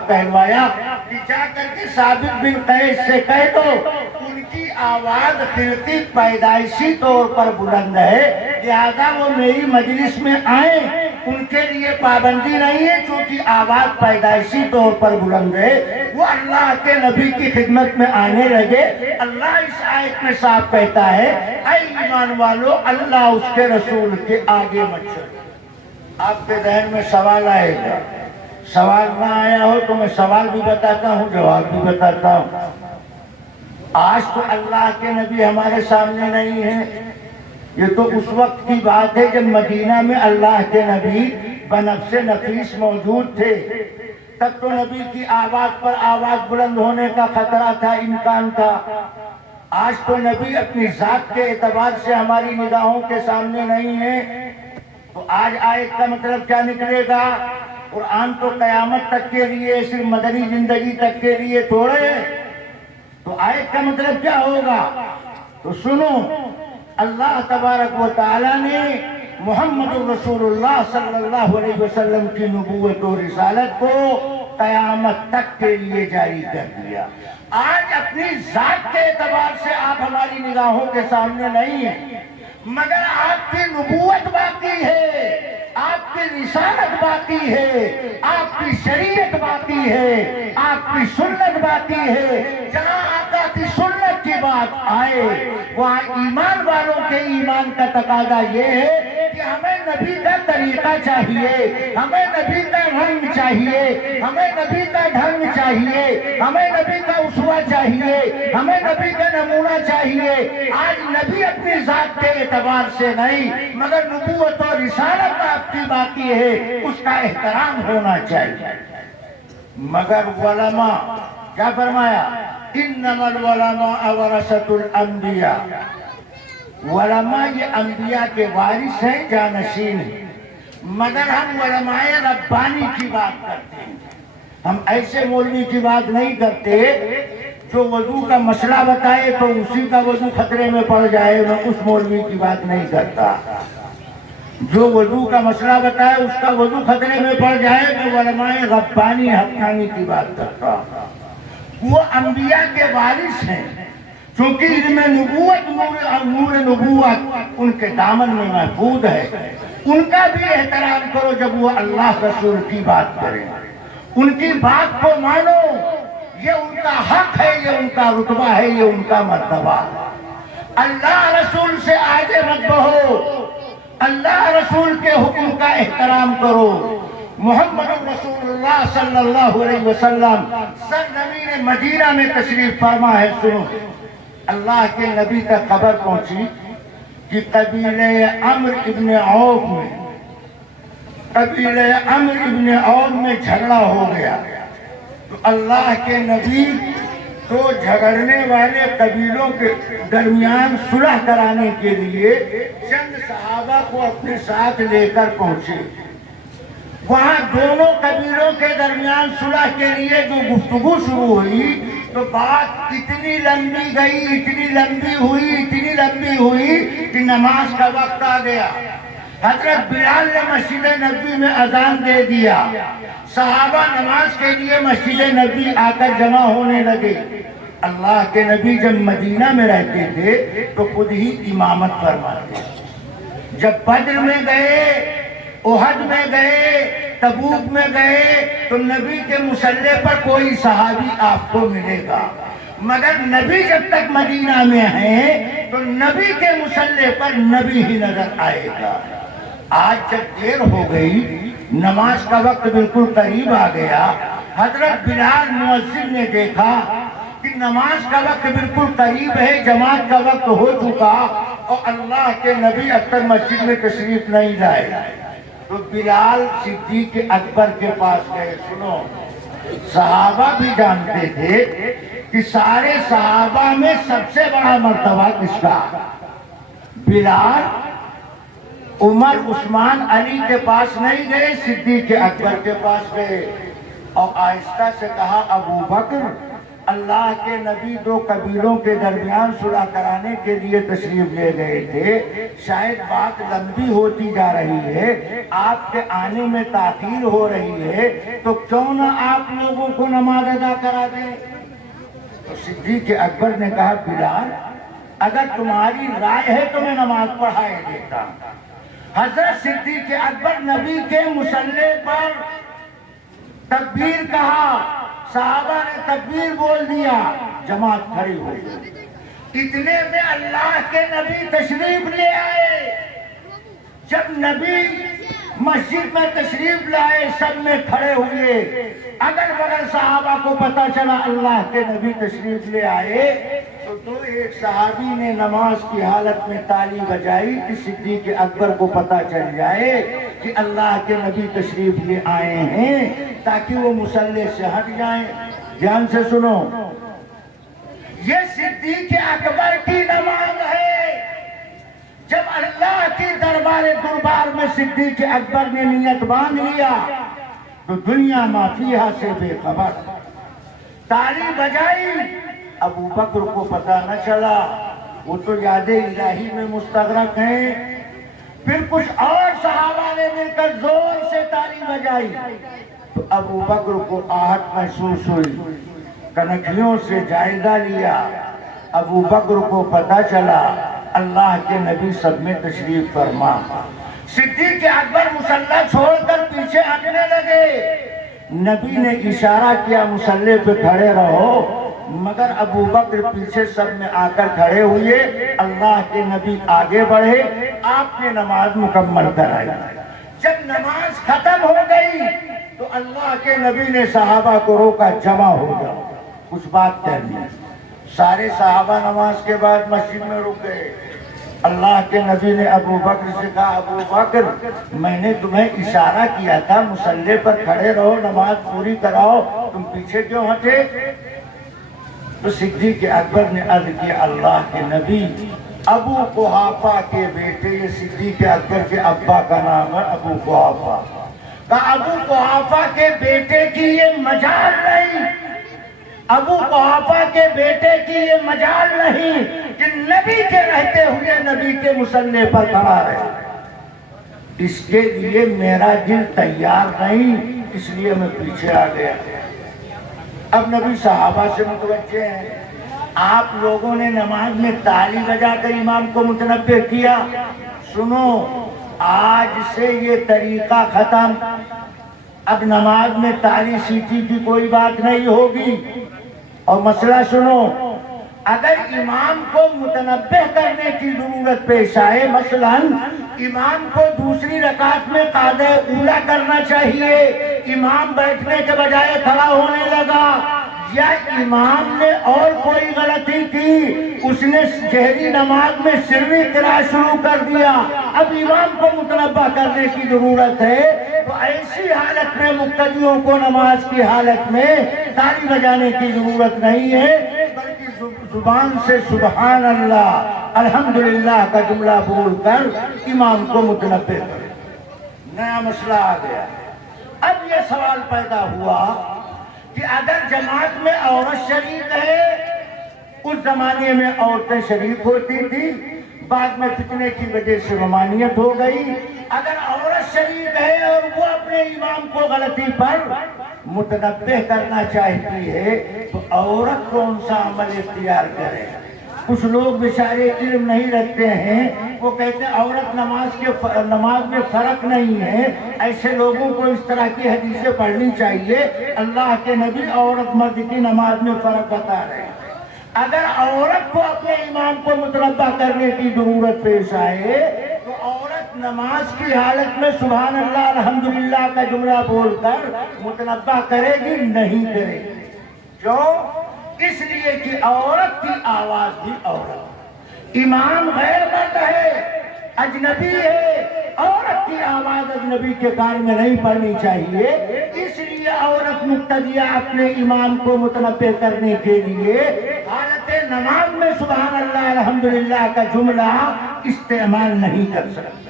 کہلوایا کہ جا کر کے ثابت بن قیس سے کہہ دو ان کی آواز خلقی پیدائشی طور پر بلند ہے، لہذا وہ میری مجلس میں آئیں، ان کے لیے پابندی نہیں ہے چونکہ آواز پیدائشی طور پر بلند ہے۔ وہ اللہ کے نبی کی خدمت میں آنے لگے۔ اللہ اس آیت میں صاف کہتا ہے اے ایمان والو اللہ اس کے رسول کے آگے مت چلو۔ آپ کے ذہن میں سوال آئے گا، سوال نہ آیا ہو تو میں سوال بھی بتاتا ہوں جواب بھی بتاتا ہوں۔ آج تو اللہ کے نبی ہمارے سامنے نہیں ہے، یہ تو اس وقت کی بات ہے جب مدینہ میں اللہ کے نبی بنفس نفیس موجود تھے، تب تو نبی کی آواز پر آواز بلند ہونے کا خطرہ تھا، امکان تھا۔ آج تو نبی اپنی ذات کے اعتبار سے ہماری نگاہوں کے سامنے نہیں ہے، تو آج آیت کا مطلب کیا نکلے گا؟ قرآن تو قیامت تک کے لیے، صرف مدنی زندگی تک کے لیے تھوڑے ہے، تو آیت کا مطلب کیا ہوگا؟ تو سنو، اللہ تبارک و تعالی نے محمد الرسول اللہ صلی اللہ علیہ وسلم کی نبوت و رسالت کو قیامت تک کے لیے جاری کر دیا۔ آج اپنی ذات کے اعتبار سے آپ ہماری نگاہوں کے سامنے نہیں ہیں، مگر آپ کی نبوت باقی ہے، آپ کی رسالت باقی ہے، آپ کی شریعت باقی ہے، آپ کی سنت باقی ہے۔ جہاں آقا کی سنت کی بات آئے وہاں ایمان والوں کے ایمان کا تقاضا یہ ہے کہ ہمیں نبی کا طریقہ چاہیے، ہمیں نبی کا رنگ چاہیے، ہمیں نبی کا ڈھنگ چاہیے، ہمیں نبی کا اسوہ چاہیے، ہمیں نبی کا نمونہ چاہیے۔ آج نبی اپنی ذات کے اعتبار سے نہیں مگر نبوت اور رسالت آپ کی باقی ہے، اس کا احترام ہونا چاہیے۔ مگر علماء کیا فرمایا؟ انما العلماء ورثۃ الانبیاء، علماء یہ انبیاء کے وارث ہیں، جانشین ہیں۔ مگر ہم علماء ربانی کی بات کرتے ہیں، ہم ایسے مولوی کی بات نہیں کرتے جو وضو کا مسئلہ بتائے تو اسی کا وضو خطرے میں پڑ جائے، میں اس مولوی کی بات نہیں کرتا۔ جو وضو کا مسئلہ بتائے اس کا وضو خطرے میں پڑ جائے، میں علماء ربانی حقانی کی بات کرتا ہوں۔ وہ انبیاء کے وارث ہیں، چونکہ علم نبوت نور نبوت ان کے دامن میں محفوظ ہے، ان کا بھی احترام کرو جب وہ اللہ رسول کی بات کریں، ان کی بات کو مانو، یہ ان کا حق ہے، یہ ان کا رتبہ ہے، یہ ان کا مرتبہ۔ اللہ رسول سے آگے مت بڑھو، اللہ رسول کے حکم کا احترام کرو۔ محمد رسول اللہ صلی اللہ علیہ وسلم سرزمین مدینہ میں تشریف فرما ہے۔ سنو، اللہ کے نبی تک خبر پہنچی کہ قبیلہ عمرو ابن عوف میں جھگڑا ہو گیا، تو اللہ کے نبی تو جھگڑنے والے قبیلوں کے درمیان صلح کرانے کے لیے چند صحابہ کو اپنے ساتھ لے کر پہنچے۔ وہاں دونوں قبیلوں کے درمیان صلح کے لیے جو گفتگو شروع ہوئی تو بات اتنی لمبی گئی، اتنی لمبی ہوئی کہ نماز کا وقت آ گیا۔ حضرت بلال نے مسجد نبوی میں اذان دے دیا، صحابہ نماز کے لیے مسجد نبوی آ کر جمع ہونے لگے۔ اللہ کے نبی جب مدینہ میں رہتے تھے تو خود ہی امامت فرماتے، جب بدر میں گئے، احد میں گئے، تبوک میں گئے تو نبی کے مسلح پر کوئی صحابی آپ کو ملے گا، مگر نبی جب تک مدینہ میں ہیں تو نبی کے مسلح پر نبی ہی نظر آئے گا۔ آج جب دیر ہو گئی، نماز کا وقت بالکل قریب آ گیا، حضرت بلال مؤذن نے دیکھا کہ نماز کا وقت بالکل قریب ہے، جماعت کا وقت ہو چکا اور اللہ کے نبی اب تک مسجد میں تشریف نہیں لائے، تو بلال صدیق اکبر کے پاس گئے۔ سنو، صحابہ بھی جانتے تھے کہ سارے صحابہ میں سب سے بڑا مرتبہ کس کا؟ بلال عمر عثمان علی کے پاس نہیں گئے، صدیق اکبر کے پاس گئے اور آہستہ سے کہا، ابو بکر، اللہ کے نبی دو قبیلوں کے درمیان صلح کرانے کے لیے تشریف لے گئے تھے، شاید بات لمبی ہوتی جا رہی ہے، آپ کے آنے میں تاخیر ہو رہی ہے، تو کیوں نہ آپ لوگوں کو نماز ادا کرا دیں؟ تو صدیق اکبر نے کہا، بلال، اگر تمہاری رائے ہے تو میں نماز پڑھائے دیتا ہوں۔ حضرت صدیق اکبر نبی کے مسلح پر تکبیر کہا، صحابہ نے تکبیر بول دیا، جماعت کھڑی ہو گئی۔ اتنے میں اللہ کے نبی تشریف لے آئے۔ جب نبی مسجد میں تشریف لائے، سب میں کھڑے ہوئے، اگر بغیر صحابہ کو پتا چلا اللہ کے نبی تشریف لے آئے تو ایک صحابی نے نماز کی حالت میں تالی بجائی کہ صدیق اکبر کو پتا چل جائے کہ اللہ کے نبی تشریف لے آئے ہیں، تاکہ وہ مصلی سے ہٹ جائیں۔ دھیان سے سنو، یہ صدیق اکبر کی نماز ہے۔ جب اللہ کی دربار میں صدیق اکبر نے نیت باندھ لیا تو دنیا ما فیہا سے بے خبر، تالی بجائی، ابو بکر کو پتہ نہ چلا، وہ تو یاد الہی میں مستغرق ہیں۔ پھر کچھ اور صحابہ نے مل کر زور سے تالی بجائی تو ابو بکر کو آہٹ محسوس ہوئی، کنکھیوں سے جائزہ لیا، ابو بکر کو پتہ چلا اللہ کے نبی سب میں تشریف فرما۔ صدیق اکبر مصلی چھوڑ کر پیچھے ہٹنے لگے، نبی نے اشارہ کیا مصلی پہ کھڑے رہو، مگر ابو بکر پیچھے سب میں آ کر کھڑے ہوئے، اللہ کے نبی آگے بڑھے، آپ نے نماز مکمل کرائی۔ جب نماز ختم ہو گئی تو اللہ کے نبی نے صحابہ کو روکا، جمع ہو جاؤ، کچھ بات کرنی ہے۔ سارے صحابہ نماز کے بعد مسجد میں رک گئے، اللہ کے نبی نے ابو بکر سے کہا ابو بکر میں نے تمہیں اشارہ کیا تھا مصلی پر کھڑے رہو نماز پوری کراؤ تم پیچھے کیوں ہٹے؟ تو صدیق اکبر نے عرض کیا اللہ کے نبی ابو قحافہ کے بیٹے، یہ صدیق اکبر کے ابا کا نام ہے ابو قحافہ، کہا ابو قحافہ کے بیٹے کی یہ مجال نہیں، ابو قحافہ کے بیٹے کی یہ مجال نہیں کہ نبی کے رہتے ہوئے نبی کے مصلی پر کھڑا رہے، اس کے لیے میرا دل تیار نہیں، اس لیے میں پیچھے آ گیا۔ اب نبی صحابہ سے متوجہ ہیں، آپ لوگوں نے نماز میں تالی بجا کر امام کو متنبہ کیا، سنو آج سے یہ طریقہ ختم، اب نماز میں تالی سیٹی کی کوئی بات نہیں ہوگی۔ اور مسئلہ سنو، اگر امام کو متنبہ کرنے کی ضرورت پیش آئے، مثلا امام کو دوسری رکعت میں قاعدہ اولا کرنا چاہیے، امام بیٹھنے کے بجائے کھڑا ہونے لگا، یا امام نے اور کوئی غلطی کی، اس نے جہری نماز میں سری قراءت شروع کر دیا، اب امام کو متنبہ کرنے کی ضرورت ہے، تو ایسی حالت میں مقتدیوں کو نماز کی حالت میں تالی بجانے کی ضرورت نہیں ہے، بلکہ زبان سے سبحان اللہ الحمدللہ کا جملہ بول کر امام کو متنبہ کرے۔ نیا مسئلہ آ گیا۔ اب یہ سوال پیدا ہوا کہ اگر جماعت میں عورت شریک ہے، اس زمانے میں عورتیں شریک ہوتی تھی، بعد میں فتنے کی وجہ سے ممانعت ہو گئی، اگر عورت شریک ہے اور وہ اپنے امام کو غلطی پر متنبہ کرنا چاہتی ہے تو عورت کون سا عمل اختیار کرے؟ کچھ لوگ بیچارے علم نہیں رکھتے ہیں، وہ کہتے ہیں عورت نماز میں فرق نہیں ہے، ایسے لوگوں کو اس طرح کی حدیثیں پڑھنی چاہیے، اللہ کے نبی عورت مرد کی نماز میں فرق بتا رہے ہیں۔ اگر عورت کو اپنے امام کو متنبہ کرنے کی ضرورت پیش آئے تو عورت نماز کی حالت میں سبحان اللہ الحمدللہ کا جملہ بول کر متنبہ کرے گی؟ نہیں کرے گی۔ کیوں؟ اس لیے کہ عورت کی آواز بھی عورت، امام غیر مرد ہے، اجنبی ہے، عورت کی آواز اجنبی کے کان میں نہیں پڑنی چاہیے، اس لیے عورت مقتدیہ اپنے امام کو متنبہ کرنے کے لیے حالت نماز میں سبحان اللہ الحمدللہ کا جملہ استعمال نہیں کر سکتی۔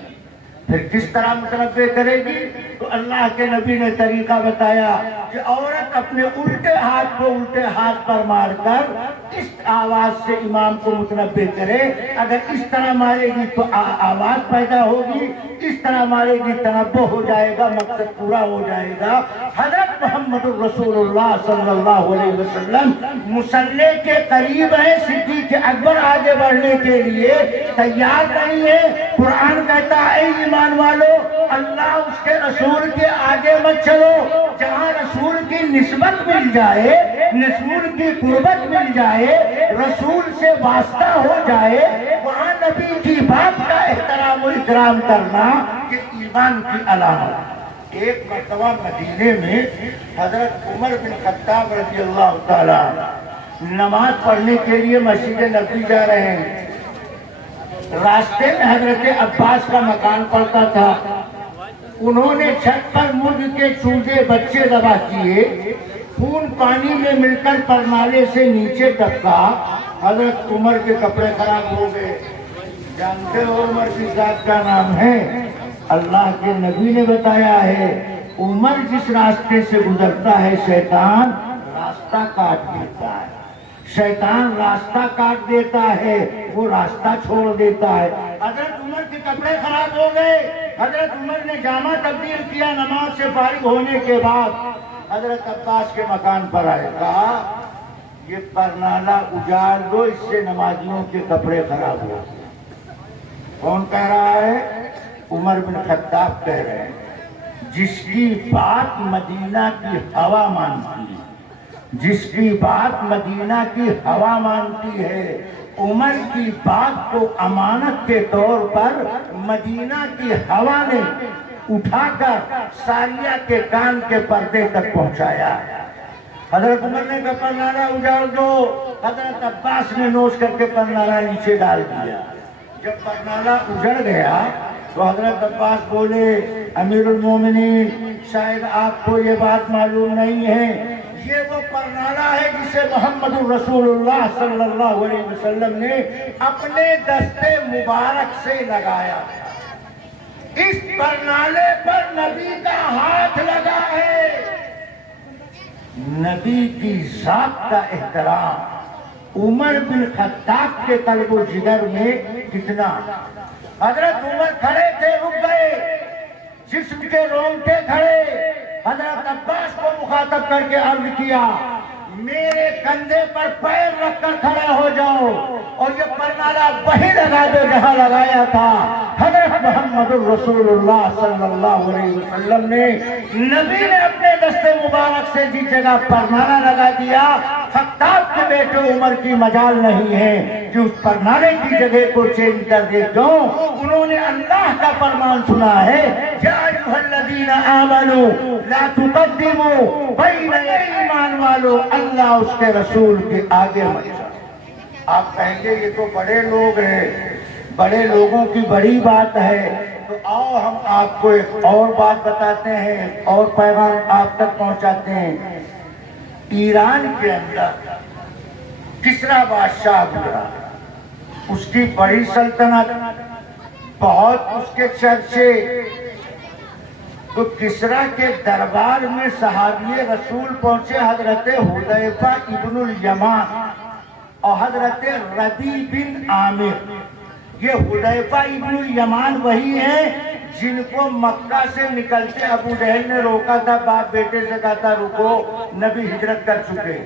پھر کس طرح متنبہ کرے گی؟ تو اللہ کے نبی نے طریقہ بتایا کہ عورت اپنے الٹے ہاتھ کو الٹے ہاتھ پر مار کر اس آواز سے امام کو متنبہ کرے، اگر اس طرح مارے گی تو آواز پیدا ہوگی، اس طرح مارے گی تنبہ ہو جائے گا، مقصد پورا ہو جائے گا۔ حضرت محمد الرسول اللہ صلی اللہ علیہ وسلم مصلی کے قریب ہیں، صدیق اکبر آگے بڑھنے کے لیے تیار نہیں ہے۔ قرآن کہتا ہے اے ایمان والو، اللہ اس کے رسول کے آگے مت چلو، جہاں رسول کی نسبت مل جائے، رسول کی قربت مل جائے، رسول سے واسطہ ہو جائے، وہاں نبی کی بات کا احترام و اکرام کرنا یہ ایمان کی علامت۔ ایک مرتبہ مدینے میں حضرت عمر بن خطاب رضی اللہ تعالیٰ نماز پڑھنے کے لیے مسجد نبوی جا رہے ہیں، راستے میں حضرت عباس کا مکان پڑتا تھا، انہوں نے چھت پر مرغ کے چوزے بچے ذبح کیے، خون پانی میں مل کر پرنالے سے نیچے ٹپکا، حضرت عمر کے کپڑے خراب ہو گئے۔ جانتے ہو عمر کی ذات کا نام ہے؟ اللہ کے نبی نے بتایا ہے عمر جس راستے سے گزرتا ہے شیطان راستہ کاٹ دیتا ہے، شیطان راستہ کاٹ دیتا ہے، وہ راستہ چھوڑ دیتا ہے۔ حضرت عمر کے کپڑے خراب ہو گئے، حضرت عمر نے جامہ تبدیل کیا، نماز سے فارغ ہونے کے بعد حضرت عباس کے مکان پر آئے، کہا یہ پرنالہ اجاڑ دو، اس سے نمازیوں کے کپڑے خراب ہو۔ کون کہہ رہا ہے؟ عمر بن خطاب کہہ رہے ہیں، جس کی بات مدینہ کی ہوا مانتی ہے، جس کی بات مدینہ کی ہوا مانتی ہے، عمر کی بات کو امانت کے طور پر مدینہ کی ہوا نے اٹھا کر ساریہ کے کان کے پردے تک پہنچایا۔ حضرت عمر نے کہا پرنالہ اجاڑ دو، حضرت عباس نے نوش کر کے پرنالہ نیچے ڈال دیا۔ جب برنالہ اجڑ گیا تو حضرت عباس بولے امیر المومنین شاید آپ کو یہ بات معلوم نہیں ہے، یہ وہ پرنالہ ہے جسے محمد رسول اللہ صلی اللہ علیہ وسلم نے اپنے دستے مبارک سے لگایا تھا۔ اس پرنالے پر نبی کا ہاتھ لگا ہے۔ نبی کی ذات کا احترام عمر بن خطاب کے قلب و جگر میں کتنا۔ حضرت عمر کھڑے تھے، رک گئے، جسم کے رونگٹے کھڑے۔ حضرت عباس کو مخاطب کر کے عرض کیا میرے کندھے پر پیر رکھ کر کھڑے ہو جاؤ اور یہ پرنالہ وہیں لگا دو جہاں لگایا تھا۔ حضرت محمد رسول اللہ صلی اللہ علیہ وسلم نے نبی نے اپنے دستے مبارک سے جس جگہ پرنالہ لگا دیا، خطاب کے بیٹے عمر کی مجال نہیں ہے کہ اس پرنالے کی جگہ کو چینج کر دے۔ کیوں؟ انہوں نے اللہ کا فرمان سنا ہے، یا ایھا الذین آمنوا لا تقدموا بین ایمان والو، اللہ اس کے رسول کے آگے مت جاؤ۔ آپ کہیں گے یہ تو بڑے لوگ ہیں، بڑے لوگوں کی بڑی بات ہے، تو آؤ ہم آپ کو ایک اور بات بتاتے ہیں اور پیغام آپ تک پہنچاتے ہیں۔ ایران کے اندر کسریٰ بادشاہ گزرا، اس کی بڑی سلطنت، بہت اس کے چرچے۔ تو کسریٰ کے دربار میں صحابی رسول پہنچے حضرت حذیفہ ابن الیمان اور حضرت ربیع بن عامر۔ یہ حذیفہ ابن الیمان وہی ہیں جن کو مکہ سے نکلتے ابو جہل نے روکا تھا، باپ بیٹے سے کہا تھا رکو، نبی ہجرت کر چکے۔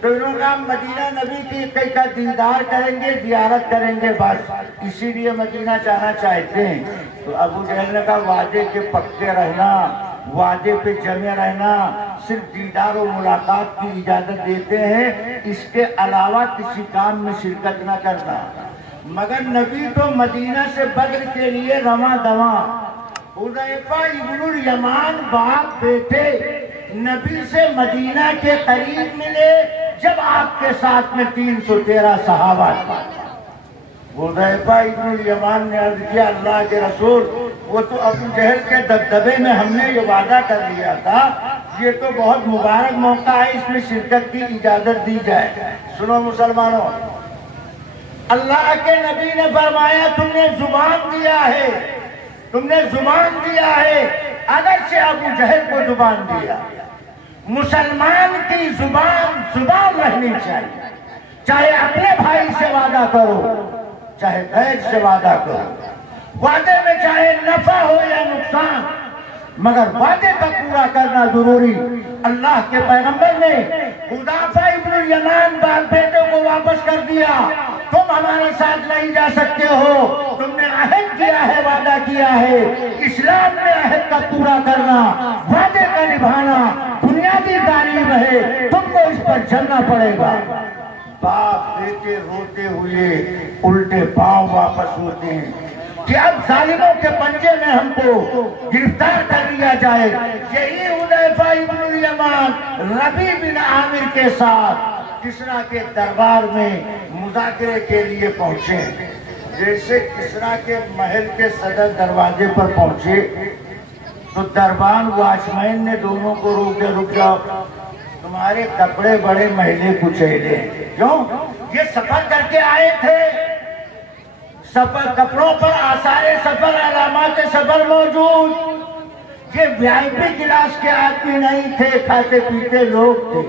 تو انہوں نے کہا مدینہ نبی کی کئی کا دیدار کریں گے، زیارت کریں گے، بس اسی لیے مدینہ جانا چاہتے ہیں۔ تو ابو جہل نے کہا وعدے کے پکے رہنا، وعدے پہ جمے رہنا، صرف دیدار و ملاقات کی اجازت دیتے ہیں، اس کے علاوہ کسی کام میں شرکت نہ کرنا۔ مگر نبی تو مدینہ سے بدر کے لیے رواں دواں۔ حذیفہ ابن الیمان باپ بیٹے نبی سے مدینہ کے قریب ملے جب آپ کے ساتھ میں 313 صحابہ تھے۔ حذیفہ ابن الیمان نے عرض کیا اللہ کے رسول، وہ تو ابو جہل کے دبدبے میں ہم نے یہ وعدہ کر لیا تھا، یہ تو بہت مبارک موقع ہے، اس میں شرکت کی اجازت دی جائے۔ سنو مسلمانوں، اللہ کے نبی نے فرمایا تم نے زبان دیا ہے، تم نے زبان دیا ہے، اگرچہ ابو جہل کو زبان دیا، مسلمان کی زبان رہنی چاہیے، چاہے اپنے بھائی سے وعدہ کرو چاہے غیر سے وعدہ کرو، وعدے میں چاہے نفع ہو یا نقصان، مگر وعدے کا پورا کرنا ضروری۔ اللہ کے پیغمبر نے حذیفہ ابن الیمان باپ بیٹے کو واپس کر دیا، تم ہمارے ساتھ نہیں جا سکتے ہو، تم نے عہد کیا ہے، وعدہ کیا ہے، اسلام میں عہد کا پورا کرنا، وعدے کا نبھانا بنیادی تعلیم ہے، تم کو اس پر چلنا پڑے گا۔ باپ بیٹے روتے ہوئے الٹے پاؤں واپس ہوتے ہیں کہ اب ظالموں کے پنجے میں ہم کو گرفتار کر لیا جائے۔ یہی حذیفہ ابن الیمان ربیع بن عامر کے ساتھ کسریٰ کے دربار میں مذاکرے کے لیے پہنچے۔ جیسے کسریٰ کے محل کے صدر دروازے پر پہنچے تو دربان واچمین نے دونوں کو روکے، رک جاؤ، تمہارے کپڑے بڑے میلے کچیلے۔ کیوں؟ یہ سفر کر کے آئے تھے، سفر کپڑوں پر آثار سفر، علامات سفر موجود، یہ وی آئی پی کلاس کے آدمی نہیں تھے، کھاتے پیتے لوگ تھے۔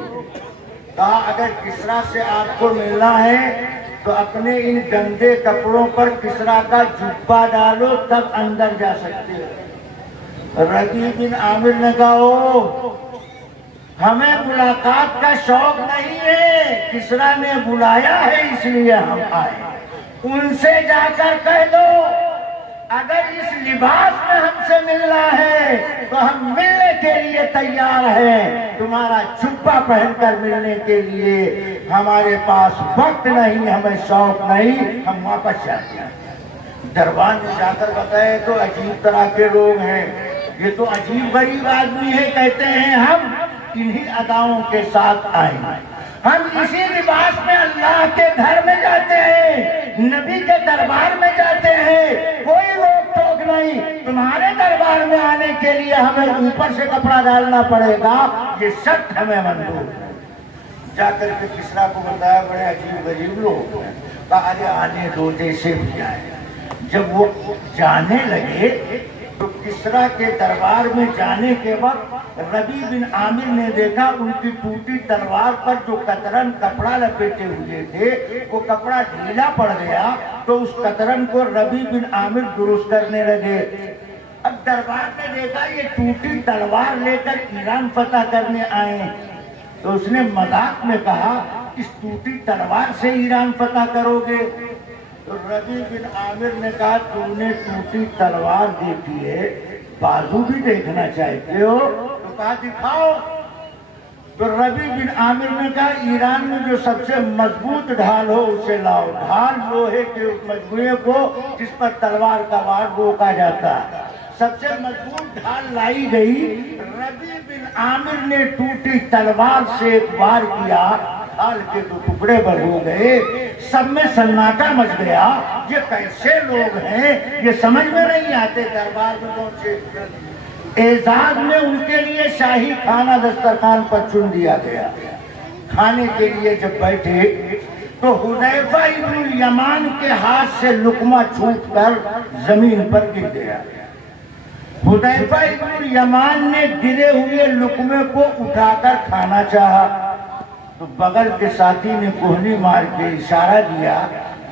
کہا اگر کسریٰ سے آپ کو ملنا ہے تو اپنے ان گندے کپڑوں پر کسریٰ کا جبہ ڈالو تب اندر جا سکتے ہو۔ ربیع بن عامر نے کہا او ہمیں ملاقات کا شوق نہیں ہے، کسریٰ نے بلایا ہے اس لیے ہم آئے، ان سے جا کر کہہ دو اگر اس لباس میں ہم سے ملنا ہے تو ہم ملنے کے لیے تیار ہیں، تمہارا جبہ پہن کر ملنے کے لیے ہمارے پاس وقت نہیں، ہمیں شوق نہیں، ہم واپس جاتے ہیں۔ دربان میں جا کر بتائے تو عجیب طرح کے لوگ ہیں، یہ تو عجیب غریب آدمی ہے، کہتے ہیں ہم انہی اداؤں کے ساتھ آئیں، ہم اسی لباس میں اللہ کے گھر میں جاتے ہیں، نبی کے دربار میں جاتے ہیں کوئی روک ٹوک نہیں، تمہارے دربار میں آنے کے لیے ہمیں اوپر سے کپڑا ڈالنا پڑے گا، یہ شرط ہمیں منظور ہے۔ جا کر کے کسریٰ کو بتایا، بڑے عجیب غریب لوگ ہیں، کہا ارے آنے دو جیسے بھی آئے۔ جب وہ جانے لگے تو کسریٰ کے دربار میں جانے کے وقت ربیع بن عامر نے دیکھا ان کی ٹوٹی تلوار پر جو قطرن کپڑا لپیٹے ہوئے تھے وہ کپڑا ڈھیلا پڑ گیا، تو اس قطرن کو ربیع بن عامر درست کرنے لگے۔ اب دربار نے دیکھا یہ ٹوٹی تلوار لے کر ایران فتح کرنے آئے، تو اس نے مذاق میں کہا اس ٹوٹی تلوار سے ایران فتح کرو گے؟ تو ربیع بن عامر نے کہا تو نے ٹوٹی تلوار دیکھی ہے، بازو بھی دیکھنا چاہتے ہو؟ تو کہا دکھاؤ۔ تو ربیع بن عامر نے کہا ایران میں جو سب سے مضبوط ڈھال ہو اسے لاؤ، ڈھال لوہے کے مجموعے کو جس پر تلوار کا وار روکا جاتا ہے۔ سب سے مضبوط ڈھال لائی گئی، ربیع بن عامر نے ٹوٹی تلوار سے ایک وار کیا، ڈھال کے دو ٹکڑے بھر ہو گئے، سب میں سناٹا مچ گیا۔ یہ کیسے لوگ ہیں یہ سمجھ میں نہیں آتے۔ دربار میں پہنچے، اعزاز میں ان کے لیے شاہی کھانا دسترخوان پر چن دیا گیا۔ کھانے کے لیے جب بیٹھے تو حذیفہ ابن الیمان کے ہاتھ سے لقمہ چھوٹ کر زمین پر گر گیا۔ حذیفہ ابن الیمان نے گرے ہوئے لقمے کو اٹھا کر کھانا چاہا، تو بغل کے ساتھی نے کوہنی مار کے اشارہ دیا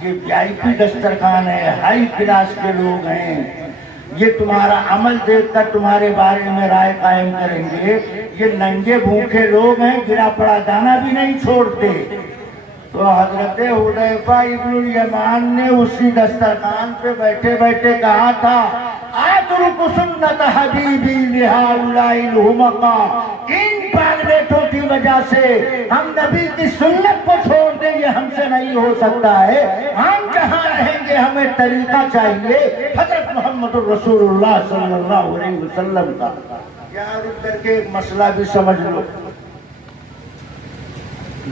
یہ VIP دسترخوان ہے، ہائی کلاس کے لوگ ہیں، یہ تمہارا عمل دیکھ کر تمہارے بارے میں رائے قائم کریں گے، یہ ننگے بھوکے لوگ ہیں، گرا پڑا دانا بھی نہیں چھوڑتے۔ تو حضرت حذیفہ ابن الیمان نے اسی دسترخوان پہ بیٹھے بیٹھے کہا تھا اترک سنت حبیبی لہؤلاء الحمقاء، ان پاگلیٹوں کی وجہ سے ہم نبی کی سنت کو چھوڑ دیں، یہ ہم سے نہیں ہو سکتا ہے، ہم جہاں رہیں گے ہمیں طریقہ چاہیے حضرت محمد الرسول اللہ صلی اللہ علیہ وسلم کا۔ یہاں رک کر کے ایک مسئلہ بھی سمجھ لو،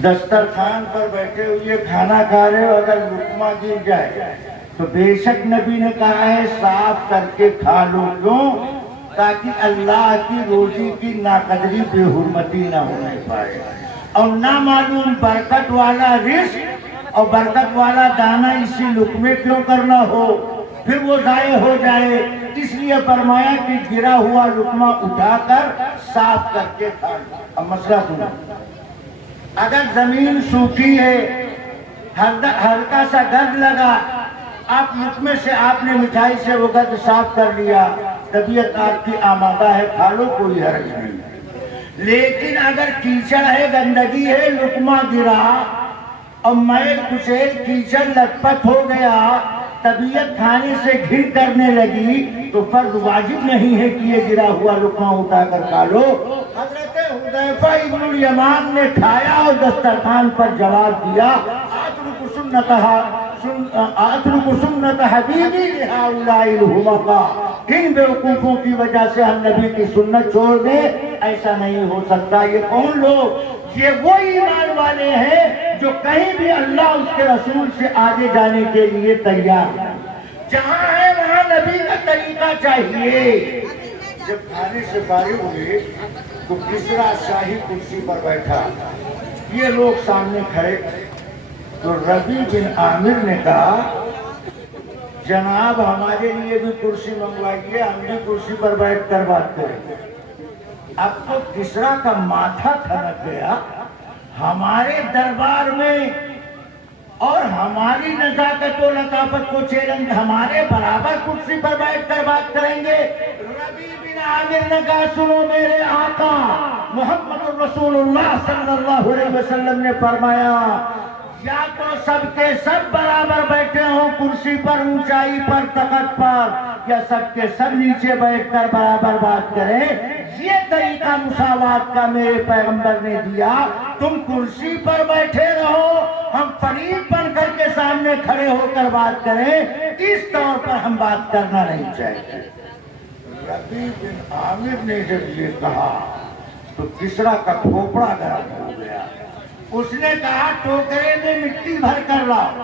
دسترخوان پر بیٹھے ہوئے کھانا کھا رہے ہو، اگر لقمہ گر جائے تو بے شک نبی نے کہا ہے صاف کر کے کھا لو، کیوں؟ تاکہ اللہ کی روزی کی ناقدری بے حرمتی نہ ہونے پائے، اور نہ معلوم برکت والا رزق اور برکت والا دانہ اسی لقمے کیوں کرنا ہو، پھر وہ ضائع ہو جائے، اس لیے فرمایا کہ گرا ہوا لقمہ اٹھا کر صاف کر کے کھا لو۔ اب مسئلہ سنو، اگر زمین سوکھی ہے، ہلکا سا گرد لگا، آپ لقمے سے آپ نے مٹھائی سے وہ گرد صاف کر لیا، طبیعت آپ کی آمادہ ہے، کھا لو، کوئی حرج نہیں۔ لیکن اگر کیچڑ ہے، گندگی ہے، لقمہ گرا اور میل کچیل کیچڑ لت پت ہو گیا، طبیعت کھانے سے گھن کرنے لگی، تو فرض واجب نہیں ہے کہ یہ گرا ہوا لقمہ اٹھا کر کھا لو۔ حضرت حذیفہ ابن الیمان نے کھایا اور دسترخوان پر جواب دیا اترک سنت حبیبی لہؤلاء الحمقاء، ان بیوقوفوں کی وجہ سے ہم نبی کی سنت چھوڑ دیں، ایسا نہیں ہو سکتا۔ یہ کون لوگ؟ یہ وہ ایمان والے ہیں جو کہیں بھی اللہ اس کے رسول سے آگے جانے کے لیے تیار ہیں، جہاں ہے وہاں نبی کا طریقہ چاہیے۔ جب کھانے سے فارغ ہوئے تو کسریٰ شاہی کرسی پر بیٹھا، یہ لوگ سامنے کھڑے، تو ربیع بن عامر نے کہا جناب ہمارے لیے بھی کرسی منگوائیے، ہم بھی کرسی پر بیٹھ کر بات کریں۔ اب تو کسریٰ کا ماتھا تھنک گیا، ہمارے دربار میں اور ہماری نزاکت و لطافت کو چیلنج، ہمارے برابر کرسی پر بیٹھ کر بات کریں گے؟ ربیع بن عامر نے کہا سنو میرے آقا محمد الرسول اللہ صلی اللہ علیہ وسلم نے فرمایا یا تو سب کے سب برابر بیٹھے ہوں کرسی پر، اونچائی پر، تخت پر، یا سب کے سب نیچے بیٹھ کر برابر بات کریں۔ یہ طریقہ مساوات کا میرے پیغمبر نے دیا، تم کرسی پر بیٹھے رہو، ہم فریق بن کر کے سامنے کھڑے ہو کر بات کریں، اس طور پر ہم بات کرنا نہیں چاہتے۔ ربیع بن عامر نے جب یہ کہا تو کسریٰ کا کھوپڑا گرم ہو گیا، اس نے کہا ٹوکرے میں مٹی بھر کر لاؤ،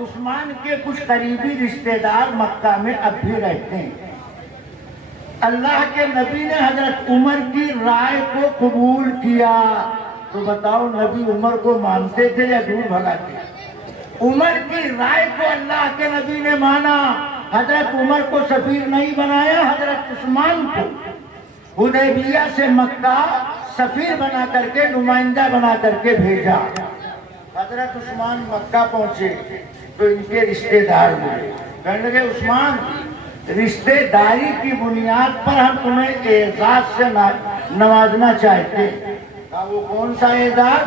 عثمان کے کچھ قریبی رشتہ دار مکہ میں اب بھی رہتے ہیں. اللہ کے نبی نے حضرت عمر کی رائے کو قبول کیا. تو بتاؤ نبی عمر کو مانتے تھے یا دور بھگاتے؟ عمر کی رائے کو اللہ کے نبی نے مانا. حضرت عمر کو سفیر نہیں بنایا، حضرت عثمان کو حدیبیہ سے مکہ سفیر بنا کر کے، نمائندہ بنا کر کے بھیجا. حضرت عثمان مکہ پہنچے تو ان کے رشتہ دار ملے. کہنے لگے عثمان، رشتہ داری کی بنیاد پر ہم تمہیں اعزاز سے نوازنا چاہتے ہیں. کہا وہ کون سا اعزاز؟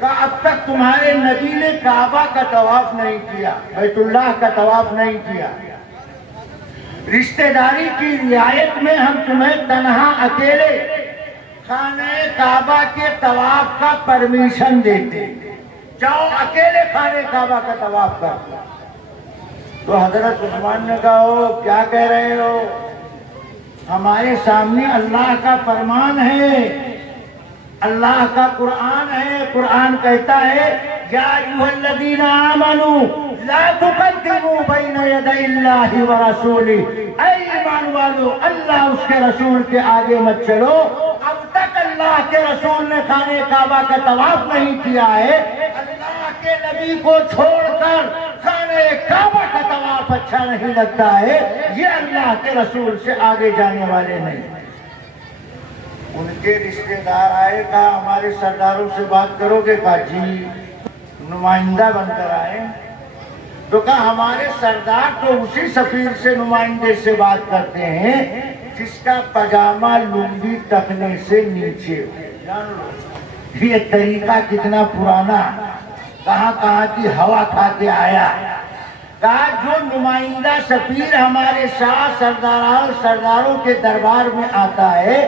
کہا اب تک تمہارے نبی نے کعبہ کا طواف نہیں کیا، بیت اللہ کا طواف نہیں کیا. رشتہ داری کی رعایت میں ہم تمہیں تنہا اکیلے خانہ کعبہ کے طواف کا پرمیشن دیتے، جاؤ اکیلے خانہ کعبہ کا طواف کرو. تو حضرت عثمان نے کہا ہو کیا کہہ رہے ہو؟ ہمارے سامنے اللہ کا فرمان ہے، اللہ کا قرآن ہے. قرآن کہتا ہے یا ایھا الذین آمنوا لا تقدموا بین یدی اللہ ورسولہ. اے ایمان والو، اللہ اس کے رسول کے آگے مت چلو. اب تک اللہ کے رسول نے خانہ کعبہ کا طواف نہیں کیا ہے. اللہ کے نبی کو چھوڑ کر خانہ کعبہ کا طواف اچھا نہیں لگتا ہے. یہ اللہ کے رسول سے آگے جانے والے نہیں. ان کے رشتہ دار آئے، کہا ہمارے سرداروں سے بات کرو گے؟ کہا جی. نمائندہ بن کر آئے تو کہا ہمارے سردار تو اسی سفیر سے، نمائندے سے بات کرتے ہیں جس کا پاجامہ لنگی ٹخنے سے نیچے ہو. جان لو یہ طریقہ کتنا پرانا، کہاں کہاں کی ہوا کھا کے آیا. کہا جو نمائندہ سفیر ہمارے شاہ سرداروں کے دربار میں آتا ہے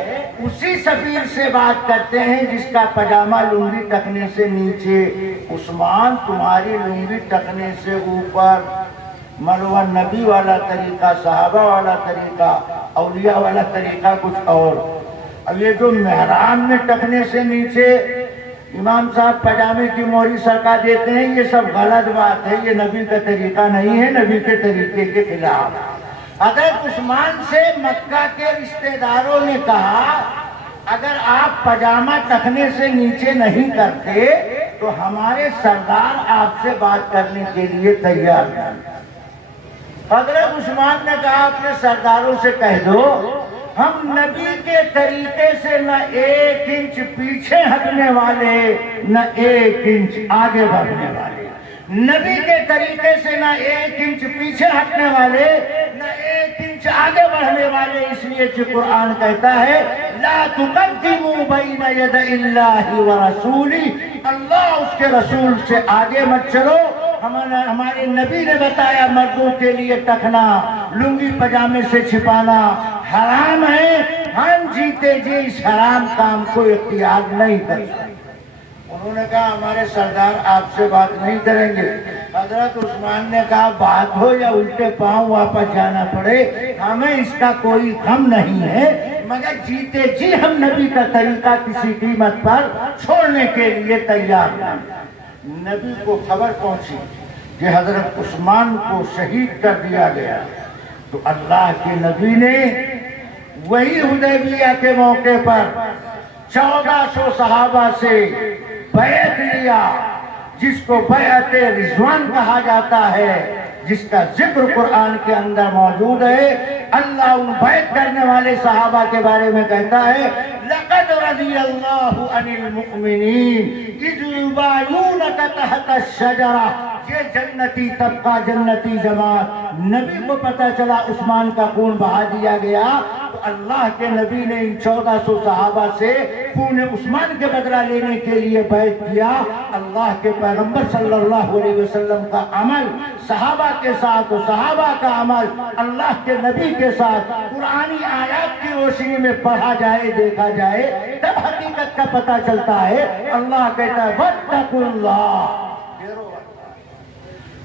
اسی سفیر سے بات کرتے ہیں جس کا پاجامہ لنگی ٹکنے سے نیچے. عثمان تمہاری لنگی ٹکنے سے اوپر، مروہ نبی والا طریقہ، صحابہ والا طریقہ، اولیاء والا طریقہ کچھ اور. اب یہ جو محراب میں ٹکنے سے نیچے امام صاحب پاجامے کی موری سرکا دیتے ہیں، یہ سب غلط بات ہے. یہ نبی کا طریقہ نہیں ہے، نبی کے طریقے کے خلاف. حضرت عثمان سے مکہ کے رشتہ داروں نے کہا اگر آپ پاجامہ ٹخنے سے نیچے نہیں کرتے تو ہمارے سردار آپ سے بات کرنے کے لیے تیار ہیں. حضرت عثمان نے کہا اپنے سرداروں سے کہہ دو ہم نبی کے طریقے سے نہ ایک انچ پیچھے ہٹنے والے نہ ایک انچ آگے بڑھنے والے. نبی کے طریقے سے نہ ایک انچ پیچھے ہٹنے والے نہ ایک انچ آگے بڑھنے والے. اس لیے کہ قرآن کہتا ہے لا تقدموا بین یدی اللہ ورسولہ. اللہ اس کے رسول سے آگے مت چلو. ہمارے نبی نے بتایا مردوں کے لیے ٹکنا، لنگی پاجامے سے چھپانا حرام ہے. ہم جیتے جی اس حرام کام کو اختیار نہیں کرتے. انہوں نے کہا ہمارے سردار آپ سے بات نہیں کریں گے. حضرت عثمان نے کہا بات ہو یا الٹے پاؤں واپس جانا پڑے ہمیں اس کا کوئی غم نہیں ہے، مگر جیتے جی ہم نبی کا طریقہ کسی قیمت پر چھوڑنے کے لیے تیار ہیں. نبی کو خبر پہنچی کہ حضرت عثمان کو شہید کر دیا گیا تو اللہ کے نبی نے وہی حدیبیہ کے موقع پر 1400 صحابہ سے بیعت لیا، جس کو بیعت رضوان کہا جاتا ہے، جس کا ذکر قرآن کے اندر موجود ہے. اللہ ان بیعت کرنے والے صحابہ کے بارے میں کہتا ہے لقد رضی اللہ عن المؤمنین اذ یبایعونک تحت الشجرہ. یہ جنتی طبقہ، جنتی جماعت، نبی کو پتہ چلا عثمان کا خون بہا دیا گیا تو اللہ کے نبی نے ان 1400 صحابہ سے خون عثمان کے بدلہ لینے کے لیے بیعت کیا. اللہ کے پیغمبر صلی اللہ علیہ وسلم کا عمل صحابہ کے ساتھ، صحابہ کا عمل اللہ کے نبی کے ساتھ قرآنی آیات کی روشنی میں پڑھا جائے، دیکھا جائے، تب حقیقت کا پتہ چلتا ہے. اللہ کہتا ہے واتقوا اللہ.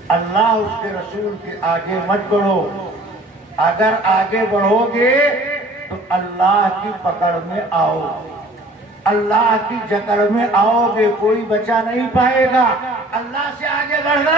اللہ اس کے رسول کے آگے مت بڑھو. اگر آگے بڑھو گے تو اللہ کی پکڑ میں آؤ، اللہ کی جکڑ میں آؤ گے، کوئی بچا نہیں پائے گا. اللہ سے آگے بڑھنا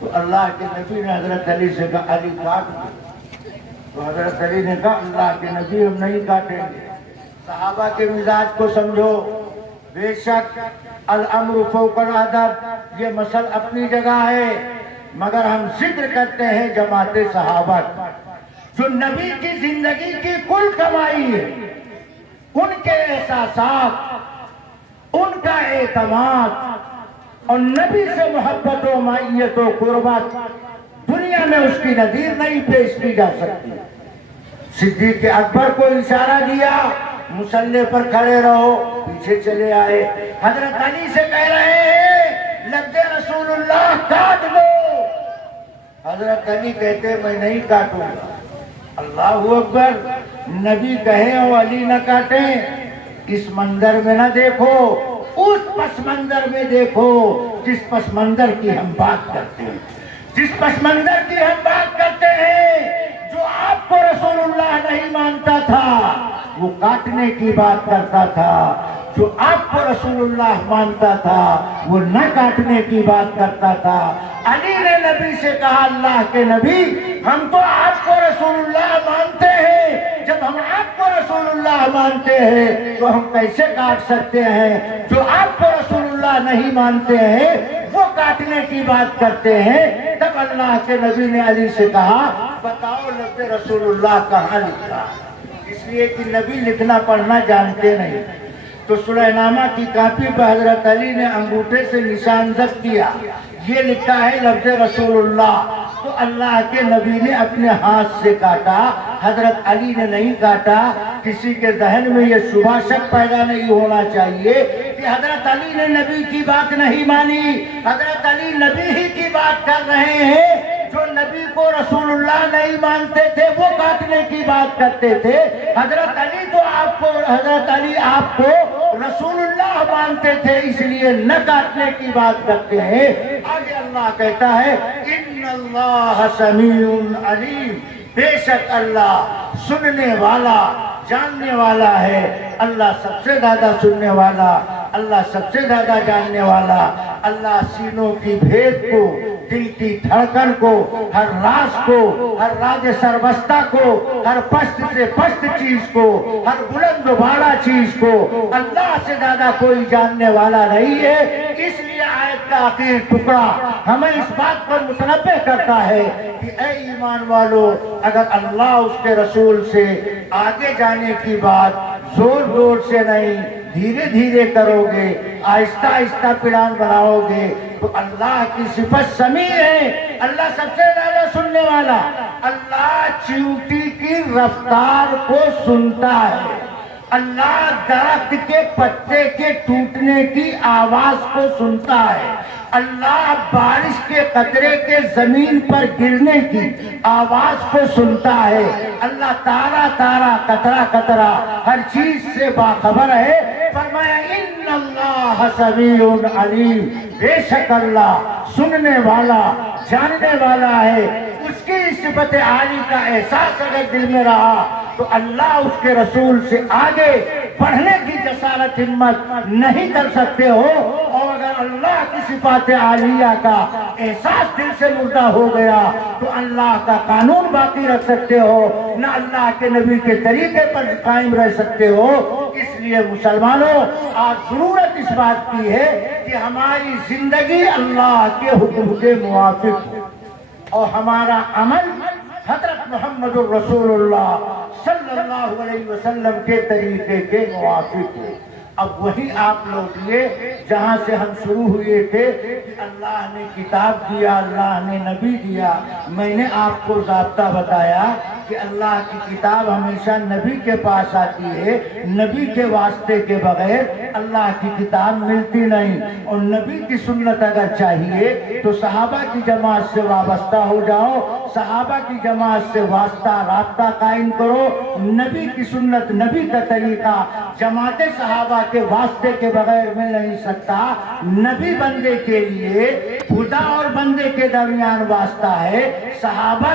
تو اللہ کے نبی نے حضرت علی سے کہا علی کاٹ دو، تو حضرت علی نے کہا اللہ کے نبی ہم نہیں کاٹیں گے۔ صحابہ کے مزاج کو سمجھو، بے شک الامر فوق الادب، یہ مسئلہ اپنی جگہ ہے، مگر ہم ذکر کرتے ہیں جماعت صحابہ جو نبی کی زندگی کی کل کمائی ہے، ان کے احساسات، ان کا اعتماد اور نبی سے محبت و معیت و قربت دنیا میں اس کی نظیر نہیں پیش کی جا سکتی۔ صدیق اکبر کو اشارہ دیا مصلی پر کھڑے رہو، پیچھے چلے آئے، حضرت علی سے کہہ رہے ہیں لفظ رسول اللہ کاٹ دو، حضرت علی کہتے میں نہیں کاٹوں گا۔ اللہ اکبر، نبی کہیں اور علی نہ کاٹیں، اس منظر میں نہ دیکھو، اس پس منظر میں دیکھو جس پس منظر کی ہم بات کرتے ہیں، جس پس منظر کی ہم بات کرتے ہیں۔ جو آپ کو رسول اللہ نہیں مانتا تھا وہ کاٹنے کی بات کرتا تھا، جو آپ کو رسول اللہ مانتا تھا وہ نہ کاٹنے کی بات کرتا تھا۔ علی نے نبی سے کہا اللہ کے نبی ہم تو آپ کو رسول اللہ مانتے ہیں، جب ہم آپ کو رسول اللہ مانتے ہیں تو ہم کیسے کاٹ سکتے ہیں؟ جو آپ کو رسول اللہ نہیں مانتے ہیں وہ کاٹنے کی بات کرتے ہیں۔ تب اللہ کے نبی نے علی سے کہا بتاؤ لفظ رسول اللہ کہاں لکھا؟ اس لیے کہ نبی لکھنا پڑھنا جانتے نہیں، تو سلح نامہ کی کاپی پہ حضرت علی نے انگوٹھے سے نشان زد کیا، یہ لکھا ہے لفظ رسول اللہ۔ تو اللہ کے نبی نے اپنے ہاتھ سے کاٹا، حضرت علی نے نہیں کاٹا۔ کسی کے ذہن میں یہ شبہ شک پیدا نہیں ہونا چاہیے کہ حضرت علی نے نبی کی بات نہیں مانی، حضرت علی نبی ہی کی بات کر رہے ہیں۔ جو نبی کو رسول اللہ نہیں مانتے تھے وہ کاٹنے کی بات کرتے تھے، حضرت علی آپ کو رسول اللہ مانتے تھے، اس لیے نہ کاٹنے کی بات کرتے ہیں۔ آگے اللہ کہتا ہے ان اللہ سمیع علیم، بے شک اللہ سننے والا جاننے والا ہے۔ اللہ سب سے زیادہ سننے والا، اللہ سب سے زیادہ جاننے والا، اللہ سینوں کی بھید کو، دل کی دھڑکن کو، ہر راز کو، ہر راز سربستہ کو، ہر پست سے پست چیز کو، ہر بلند و بالا چیز کو اللہ سے زیادہ کوئی جاننے والا نہیں ہے۔ اس لیے آیت کا آخری ٹکڑا ہمیں اس بات پر متنبہ کرتا ہے کہ اے ایمان والو، اگر اللہ اس کے رسول سے آگے جانے کی بات زور زور سے نہیں، دھیرے دھیرے کرو گے، آہستہ آہستہ پلان بناؤ گے، تو اللہ کی صفت سمیع ہے، اللہ سب سے زیادہ سننے والا۔ اللہ چیونٹی کی رفتار کو سنتا ہے، اللہ درخت کے پتے کے ٹوٹنے کی آواز کو سنتا ہے، اللہ بارش کے قطرے کے زمین پر گرنے کی آواز کو سنتا ہے، اللہ تارا تارا قطرہ قطرہ ہر چیز سے باخبر ہے۔ فرمایا ان اللہ سمیع علیم، بے شک اللہ سننے والا جاننے والا ہے۔ اس کی صفت عالی کا احساس اگر دل میں رہا تو اللہ اس کے رسول سے آگے بڑھنے کی جسارت ہمت نہیں کر سکتے ہو، اور اگر اللہ کی صفات عالیہ کا احساس دل سے مردہ ہو گیا تو اللہ کا قانون باقی رکھ سکتے ہو، نہ اللہ کے نبی کے طریقے پر قائم رہ سکتے ہو۔ اس لیے مسلمانوں، آج ضرورت اس بات کی ہے کہ ہماری زندگی اللہ کے حکم کے موافق ہو اور ہمارا عمل حضرت محمد الرسول اللہ صلی اللہ علیہ وسلم کے طریقے کے موافق ہو۔ اب وہی آپ لوٹیے جہاں سے ہم شروع ہوئے تھے کہ اللہ نے کتاب دیا، اللہ نے نبی دیا۔ میں نے آپ کو ضابطہ بتایا کہ اللہ کی کتاب ہمیشہ نبی کے پاس آتی ہے، نبی کے واسطے کے بغیر اللہ کی کتاب ملتی نہیں، اور نبی کی سنت اگر چاہیے تو صحابہ کی جماعت سے وابستہ ہو جاؤ، صحابہ کی جماعت سے واسطہ رابطہ قائم کرو۔ نبی کی سنت، نبی کا طریقہ جماعت صحابہ کے واسطے کے بغیر مل نہیں سکتا۔ نبی بندے کے لیے خدا اور بندے کے درمیان واسطہ ہے، صحابہ